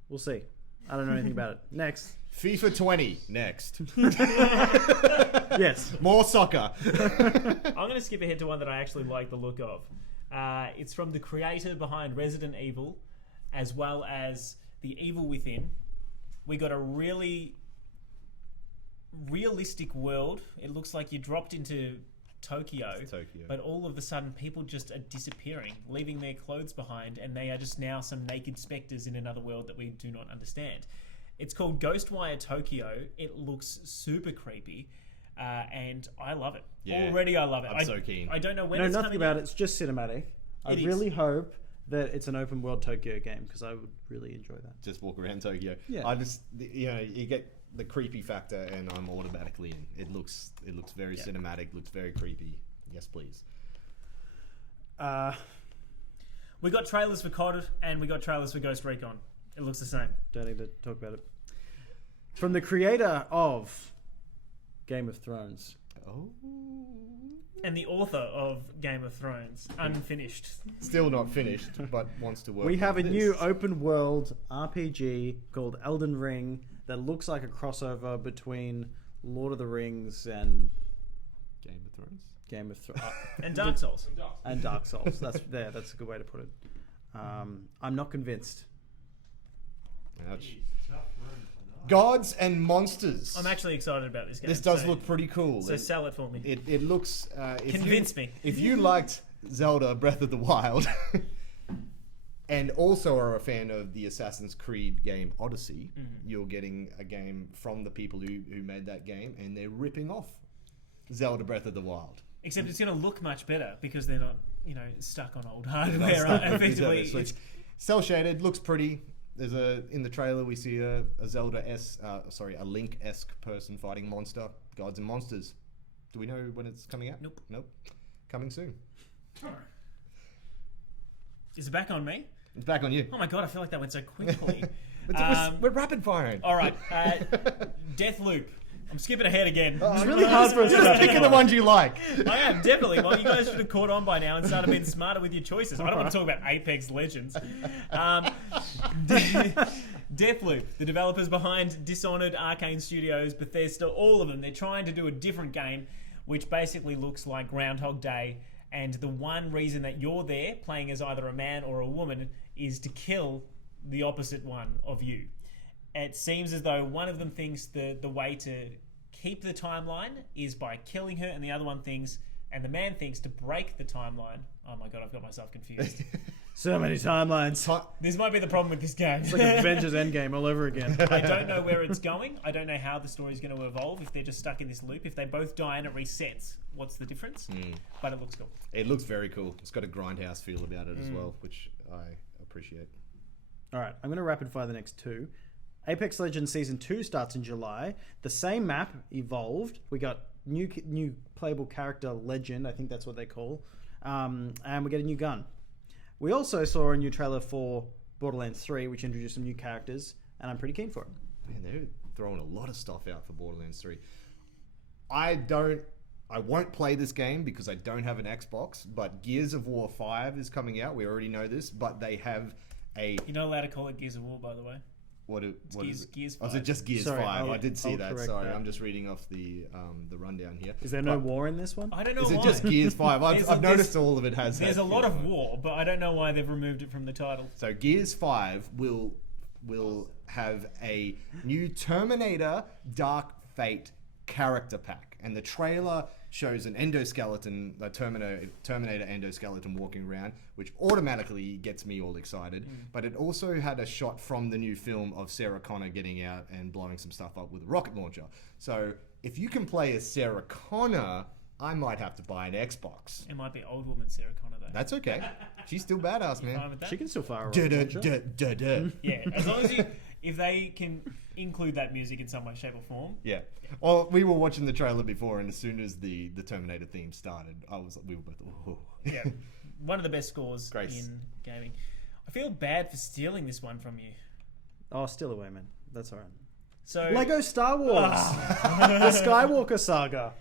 We'll see. I don't know anything about it. Next. FIFA 20 next. Yes. More soccer. I'm going to skip ahead to one that I actually like the look of. It's from the creator behind Resident Evil, as well as The Evil Within. We got a really realistic world. It looks like you dropped into Tokyo, but all of a sudden people just are disappearing, leaving their clothes behind, and they are just now some naked spectres in another world that we do not understand. It's called Ghostwire Tokyo. It looks super creepy. And I love it. Yeah, already I love it. I'm so keen. I don't know when No, it's nothing coming about out. it. It's just cinematic. I It is. really hope that it's an open world Tokyo game because I would really enjoy that. Just walk around Tokyo. Yeah. I just, you get the creepy factor, and I'm automatically in. It looks very cinematic. Looks very creepy. Yes, please. We got trailers for COD and we got trailers for Ghost Recon. It looks the same. Don't need to talk about it. From the creator of Game of Thrones. Oh. And the author of Game of Thrones, unfinished. Still not finished, but wants to work. We have a on this. new open world RPG called Elden Ring that looks like a crossover between Lord of the Rings and Game of Thrones. Game of Thrones. And Dark Souls. And Dark Souls. That's a good way to put it. I'm not convinced. Ouch. Gods and Monsters. I'm actually excited about this game. This does look pretty cool. So sell it for me. It looks. Convince me. If you liked Zelda Breath of the Wild, and also are a fan of the Assassin's Creed game Odyssey, you're getting a game from the people who made that game, and they're ripping off Zelda Breath of the Wild. Except it's going to look much better because they're not, stuck on old hardware. Effectively, it's cell shaded, looks pretty. There's in the trailer we see a a Link-esque person fighting monster. Gods and Monsters. Do we know when it's coming out? Nope. Coming soon. Is it back on me? It's back on you. Oh my god, I feel like that went so quickly. We're rapid firing. All right, Deathloop. I'm skipping ahead again. It's really hard for us to Just picking the ones you like. I am, definitely. Well, you guys should have caught on by now and started being smarter with your choices. I don't want to talk about Apex Legends. Deathloop, the developers behind Dishonored, Arcane Studios, Bethesda, all of them, they're trying to do a different game, which basically looks like Groundhog Day, and the one reason that you're there, playing as either a man or a woman, is to kill the opposite one of you. It seems as though one of them thinks the way to keep the timeline is by killing her, and the other one thinks, and the man thinks, to break the timeline. Oh my god, I've got myself confused. So many timelines. This might be the problem with this game. It's like Avengers Endgame all over again. I don't know where it's going. I don't know how the story's going to evolve. If they're just stuck in this loop, if they both die and it resets, what's the difference? But it looks cool. It looks very cool. It's got a grindhouse feel about it as well, which I appreciate. All right, I'm going to rapid fire the next two. Apex Legends Season 2 starts in July. The same map evolved. We got new playable character, Legend, I think that's what they call. And we get a new gun. We also saw a new trailer for Borderlands 3, which introduced some new characters, and I'm pretty keen for it. Man, they're throwing a lot of stuff out for Borderlands 3. I won't play this game because I don't have an Xbox, but Gears of War 5 is coming out. We already know this, but they have a... You're not allowed to call it Gears of War, by the way. What is it? Gears 5. Oh, is it just Gears Sorry, 5? I did see I'll that. correct Sorry, that. I'm just reading off the rundown here. Is there no war in this one? I don't know Is why. it just Gears 5? I've There's noticed all of it has. There's had a lot Gears of 5. war, but I don't know why they've removed it from the title. So Gears 5 will have a new Terminator Dark Fate character pack, and the trailer shows an endoskeleton, a Terminator endoskeleton walking around, which automatically gets me all excited. But it also had a shot from the new film of Sarah Connor getting out and blowing some stuff up with a rocket launcher. So if you can play as Sarah Connor, I might have to buy an Xbox. It might be old woman Sarah Connor, though. That's okay. She's still badass, Fine man. with that? She can still fire a rocket launcher. Yeah, as long as if they can include that music in some way, shape, or form. Yeah. Well, we were watching the trailer before, and as soon as the Terminator theme started, we were both, oh. Yeah, one of the best scores Grace. in gaming. I feel bad for stealing this one from you. Oh, still away, man. That's all right. So Lego Star Wars. The Skywalker Saga.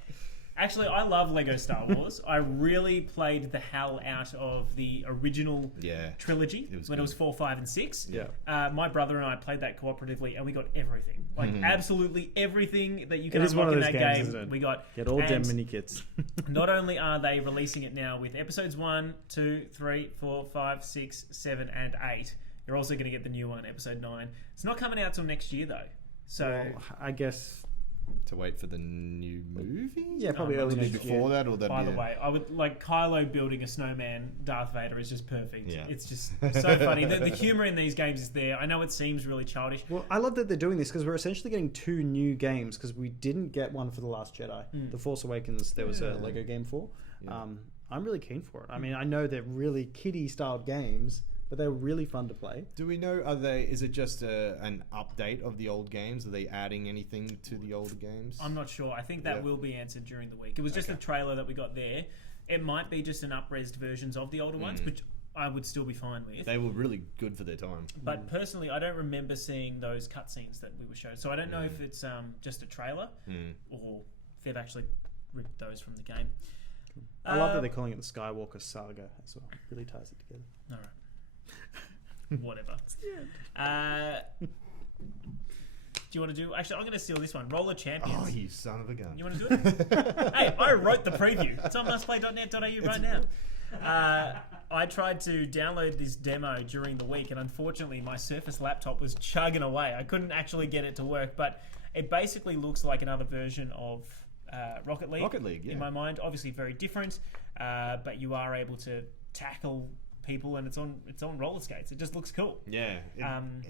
actually, I love Lego Star Wars. I really played the hell out of the original trilogy when it was 4, 5, and 6. Yeah. My brother and I played that cooperatively, and we got everything. Like, absolutely everything that you can It is one unlock of in those that games, game, isn't it? we got. Get all And them mini kits. not only are they releasing it now with episodes 1, 2, 3, 4, 5, 6, 7, and 8, you're also going to get the new one, episode 9. It's not coming out till next year, though. So, Well, I guess... To wait for the new movie? Yeah, probably No, early Will it be next before year. that, or that? by the way, I would like Kylo building a snowman Darth Vader is just perfect. Yeah. It's just so funny. The humor in these games is there. I know it seems really childish. Well, I love that they're doing this because we're essentially getting 2 new games because we didn't get one for The Last Jedi. The Force Awakens, there was a Lego game for. I'm really keen for it. I mean, I know they're really kiddie-styled games, but they're really fun to play. Do we know, is it just an update of the old games? Are they adding anything to the older games? I'm not sure. I think that will be answered during the week. It was just a trailer that we got there. It might be just an up-resed versions of the older ones, which I would still be fine with. They were really good for their time. But personally, I don't remember seeing those cutscenes that we were shown. So I don't know if it's just a trailer or if they've actually ripped those from the game. I love that they're calling it the Skywalker Saga as well. Really ties it together. All right. Whatever. Do you want to do... Actually, I'm going to steal this one. Roller Champions. Oh, you son of a gun. You want to do it? Hey, I wrote the preview. It's on mustplay.net.au right now. I tried to download this demo during the week, and unfortunately, my Surface laptop was chugging away. I couldn't actually get it to work, but it basically looks like another version of Rocket League. Rocket League, yeah. In my mind, obviously very different, but you are able to tackle people, and it's on roller skates. It just looks cool. Yeah.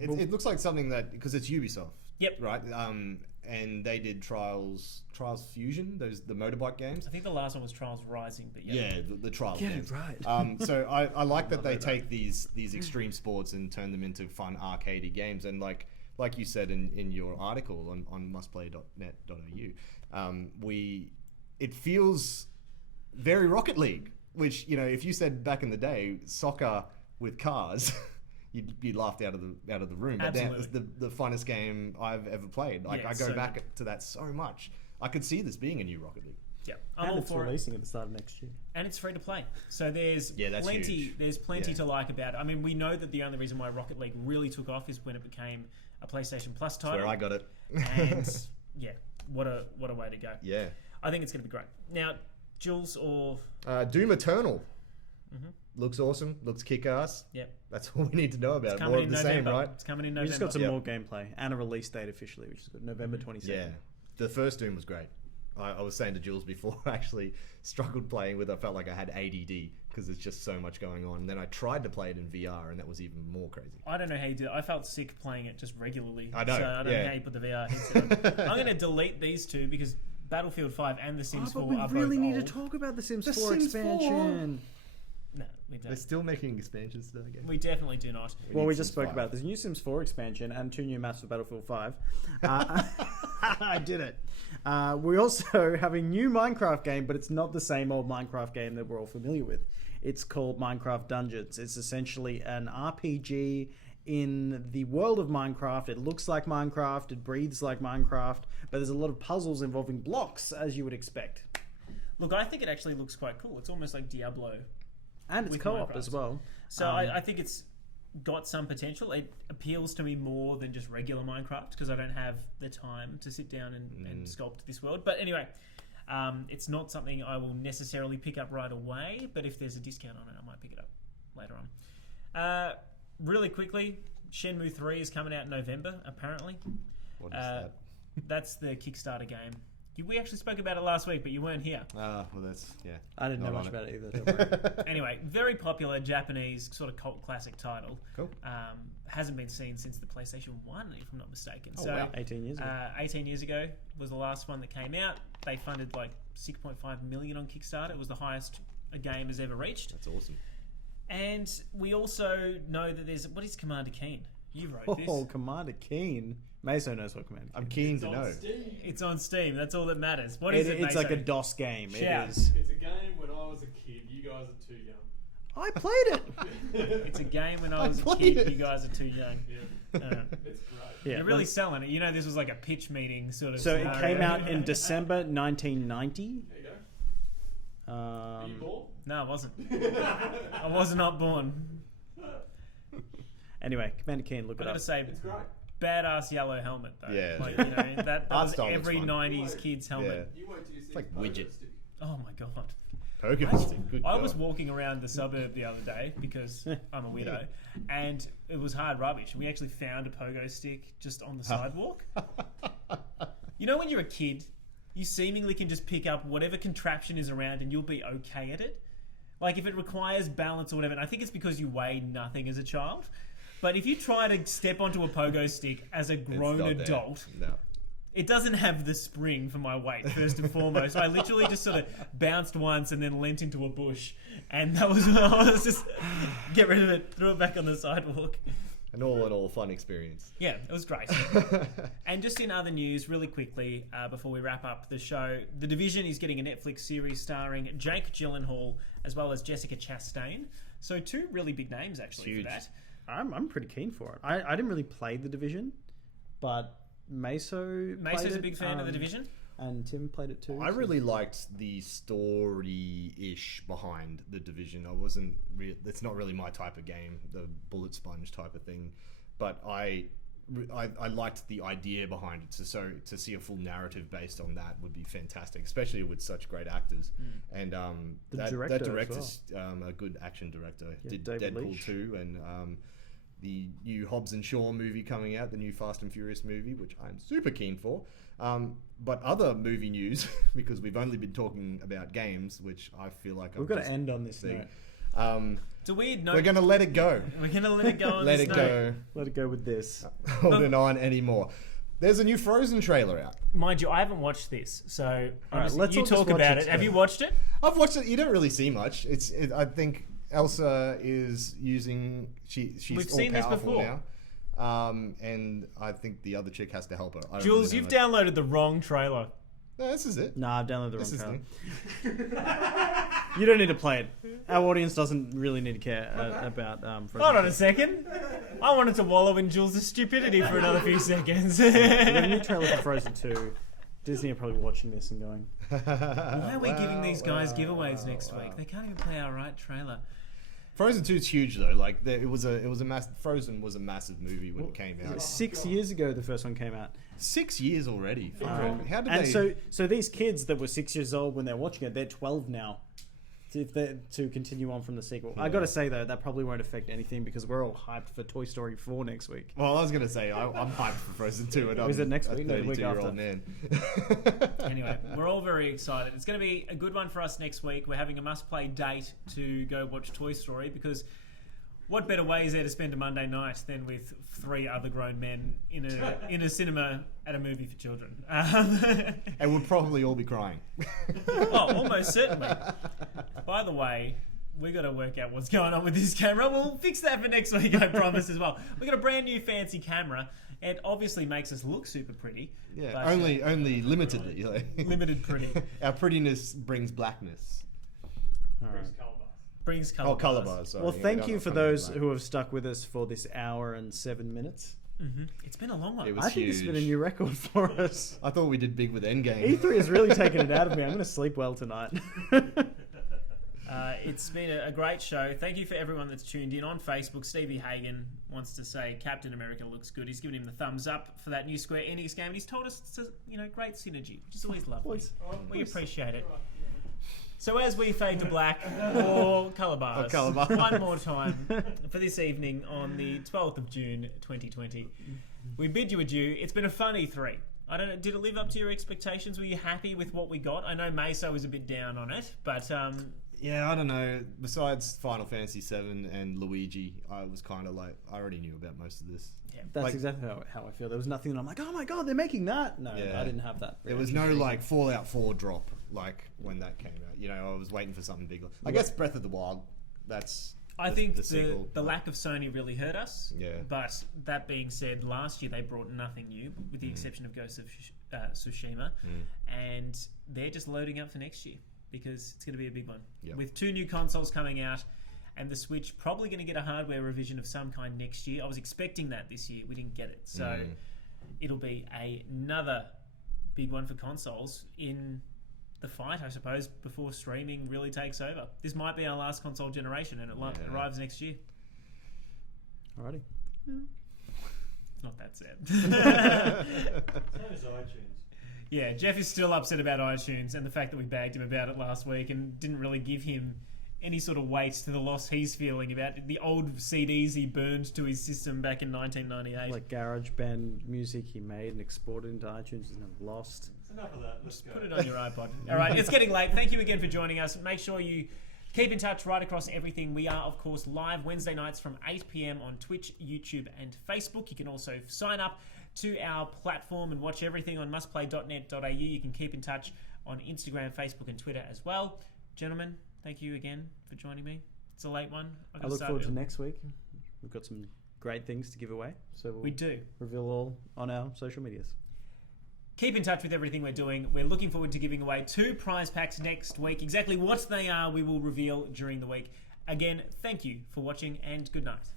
It looks like something that... Because it's Ubisoft. Yep. Right? And they did Trials Fusion, the motorbike games. I think the last one was Trials Rising, but Yeah, the Trials Get games. it right. So I like that they take these extreme sports and turn them into fun arcadey games. And like you said in your article on mustplay.net.au, it feels very Rocket League. Which, you know, if you said back in the day soccer with cars, you'd be laughed out of the room. But that was the funnest game I've ever played. Like, Yeah, I go so back to that so much. I could see this being a new Rocket League. yeah, I'm And all it's for it. releasing at the start of next year. And it's free to play. So there's that's plenty huge. there's plenty Yeah. to like about it. I mean, we know that the only reason why Rocket League really took off is when it became a PlayStation Plus title. Where I got it. And yeah, what a way to go. Yeah. I think it's going to be great. Now, Jules or Doom Eternal. Looks awesome. Looks kick-ass. Yep. That's all we need to know about it. Coming More in of the November. same, right? It's coming in We November. just got some Yep. more gameplay and a release date officially, which is November 22nd. Yeah. The first Doom was great. I was saying to Jules before, I actually struggled playing with it. I felt like I had ADD because there's just so much going on. And then I tried to play it in VR, and that was even more crazy. I don't know how you did it. I felt sick playing it just regularly. I know, So I don't know how you put the VR headset on. I'm going to delete these two because Battlefield 5 and The Sims 4 but we are really both need old. to talk about the Sims The 4 Sims 4. expansion. No, we They're don't. still making expansions to that game. We definitely do not. Well, need we just Sims spoke 5. about this new Sims 4 expansion and 2 new maps for Battlefield 5. I did it. We also have a new Minecraft game, but it's not the same old Minecraft game that we're all familiar with. It's called Minecraft Dungeons. It's essentially an RPG in the world of Minecraft. It looks like Minecraft, it breathes like Minecraft, but there's a lot of puzzles involving blocks, as you would expect. Look, I think it actually looks quite cool. It's almost like Diablo. And it's With co-op Minecraft. as well. So I think it's got some potential. It appeals to me more than just regular Minecraft because I don't have the time to sit down and sculpt this world. But anyway, it's not something I will necessarily pick up right away, but if there's a discount on it, I might pick it up later on. Really quickly, Shenmue 3 is coming out in November, apparently. What is that? That's the Kickstarter game. We actually spoke about it last week, but you weren't here. Well, that's, yeah. I didn't know Not much on about it either. Don't worry. Anyway, very popular Japanese sort of cult classic title. Cool. Hasn't been seen since the PlayStation 1, if I'm not mistaken. Oh, so, wow. 18 years ago. 18 years ago was the last one that came out. They funded like 6.5 million on Kickstarter. It was the highest a game has ever reached. That's awesome. And we also know that there's... What is Commander Keen? You wrote this. Oh, Commander Keen. Meso knows what Commander Keen I'm keen It's to on know. Steam. It's on Steam. That's all that matters. What is it, It's like a Maso? DOS game. Shout. It is. It's a game when I was a kid. You guys are too young. I played it. It's a game when I was a played kid. it. You guys are too young. Yeah, Uh, it's great. Yeah, You're really selling it. You know, this was like a pitch meeting sort of So it scenario. came out in December 1990. There you go. Are you born? No, I wasn't. I was not born. Anyway, Commander Keen, look I it gotta up. say, It's great. badass yellow helmet though. Yeah. Like, you know, that Art was style looks every fun. 90s kid's helmet. You wait till you see like the widget. stick. Oh my god. Pokemon stick. Good I God. was walking around the suburb the other day because I'm a widow, and it was hard rubbish. We actually found a pogo stick just on the sidewalk. You know, when you're a kid, you seemingly can just pick up whatever contraption is around and you'll be okay at it. Like if it requires balance or whatever, and I think it's because you weigh nothing as a child. But if you try to step onto a pogo stick as a It's grown not there. adult, No. it doesn't have the spring for my weight, first and foremost. I literally just sort of bounced once and then leant into a bush. And that was, I was just, get rid of it, threw it back on the sidewalk. An all in all fun experience. Yeah, it was great. And just in other news, really quickly, before we wrap up the show, The Division is getting a Netflix series starring Jake Gyllenhaal as well as Jessica Chastain. So two really big names, actually, Huge. for that. I'm pretty keen for it. I didn't really play The Division, but Meso's Maso's a big fan of The Division. And Tim played it too. I so- really liked the story-ish behind The Division. I wasn't... it's not really my type of game, the bullet sponge type of thing. But I liked the idea behind it. So to see a full narrative based on that would be fantastic, especially with such great actors. And director that as director's a good action director. Yeah, Did David Deadpool Leitch. 2 and the new Hobbs and Shaw movie coming out, the new Fast and Furious movie, which I'm super keen for. But other movie news, because we've only been talking about games, which I feel like We've got to end on this note. It's a weird note. We're going to let it go. We're gonna let it go on Let this it note. go. Let it go with this. Holding on anymore. There's a new Frozen trailer out. Mind you, I haven't watched this, so Alright, let's you all just talk watch about it it. Have you together. watched it? I've watched it. You don't really see much. I think Elsa is using... She's We've all seen this powerful before. now. And I think the other chick has to help her. I don't Jules, really you've know downloaded the wrong trailer. No, this is it. Nah, I've downloaded the This is wrong new. trailer. You don't need to play it. Our audience doesn't really need to care about Frozen. Hold on a second. I wanted to wallow in Jules' stupidity for another few seconds. We've got a new trailer for Frozen 2. Disney are probably watching this and going, Why are we giving these guys giveaways next week? They can't even play our right trailer. Frozen 2 is huge though. Like it was a massive. Frozen was a massive movie when it came out. 6 years ago the first one came out. 6 years already. How did And they? so these kids that were 6 years old when they're watching it, they're 12 now. to continue on from the sequel. I got to say though, that probably won't affect anything because we're all hyped for Toy Story 4 next week. Well, I was going to say, I'm hyped for Frozen 2. And Is it next week? No, the week 32-year-old after. man. Anyway, we're all very excited. It's going to be a good one for us next week. We're having a must-play date to go watch Toy Story because what better way is there to spend a Monday night than with 3 other grown men in a cinema at a movie for children? And we'll probably all be crying. Oh, almost certainly. By the way, we got to work out what's going on with this camera. We'll fix that for next week, I promise as well. We got a brand new fancy camera. It obviously makes us look super pretty. Yeah, but, only limitedly. Like. limited pretty. Our prettiness brings blackness. All right. Brings colour. Colour bars. bars. Sorry. Well, thank you for Coming in those black. who have stuck with us for this hour and 7 minutes. Mm-hmm. It's been a long one. It was I think this has been a huge. new record for us. I thought we did big with Endgame. E3 has really taken it out of me. I'm going to sleep well tonight. It's been a great show. Thank you for everyone that's tuned in on Facebook. Stevie Hagen wants to say Captain America looks good. He's given him the thumbs up for that new Square Enix game, and he's told us it's a great synergy, which is always lovely. Boys. We appreciate it. So as we fade to black, or colour bars, Or colour bars. one more time for this evening on the 12th of June 2020, we bid you adieu. It's been a fun E3. I don't know, did it live up to your expectations? Were you happy with what we got? I know Meso was a bit down on it, but Yeah, I don't know. Besides Final Fantasy VII and Luigi, I was kind of like, I already knew about most of this. yeah. That's Like- exactly how I feel. There was nothing that I'm like, oh my god, they're making that. No, Yeah. I didn't have that. There was no like Fallout 4 drop like when that came out. You know, I was waiting for something bigger. I guess Breath of the Wild. That's I the- think the sequel. the lack of Sony really hurt us. Yeah. But that being said, last year they brought nothing new, with the exception of Ghost of Tsushima, and they're just loading up for next year because it's going to be a big one. Yep. With 2 new consoles coming out, and the Switch probably going to get a hardware revision of some kind next year. I was expecting that this year. We didn't get it. So it'll be another big one for consoles in the fight, I suppose, before streaming really takes over. This might be our last console generation, and it arrives next year. Alrighty. Not that sad. So is iTunes. Yeah, Jeff is still upset about iTunes and the fact that we bagged him about it last week and didn't really give him any sort of weight to the loss he's feeling about the old CDs he burned to his system back in 1998. Like GarageBand music he made and exported into iTunes is now lost. It's enough of that. Let's go. Put it on your iPod. All right, it's getting late. Thank you again for joining us. Make sure you keep in touch right across everything. We are, of course, live Wednesday nights from 8 p.m. on Twitch, YouTube, and Facebook. You can also sign up to our platform and watch everything on mustplay.net.au. You can keep in touch on Instagram, Facebook, and Twitter as well. Gentlemen, thank you again for joining me. It's a late one. I look forward to next week. We've got some great things to give away, so we'll We do. reveal all on our social medias. Keep in touch with everything we're doing. We're looking forward to giving away 2 prize packs next week. Exactly what they are, we will reveal during the week. Again, thank you for watching and good night.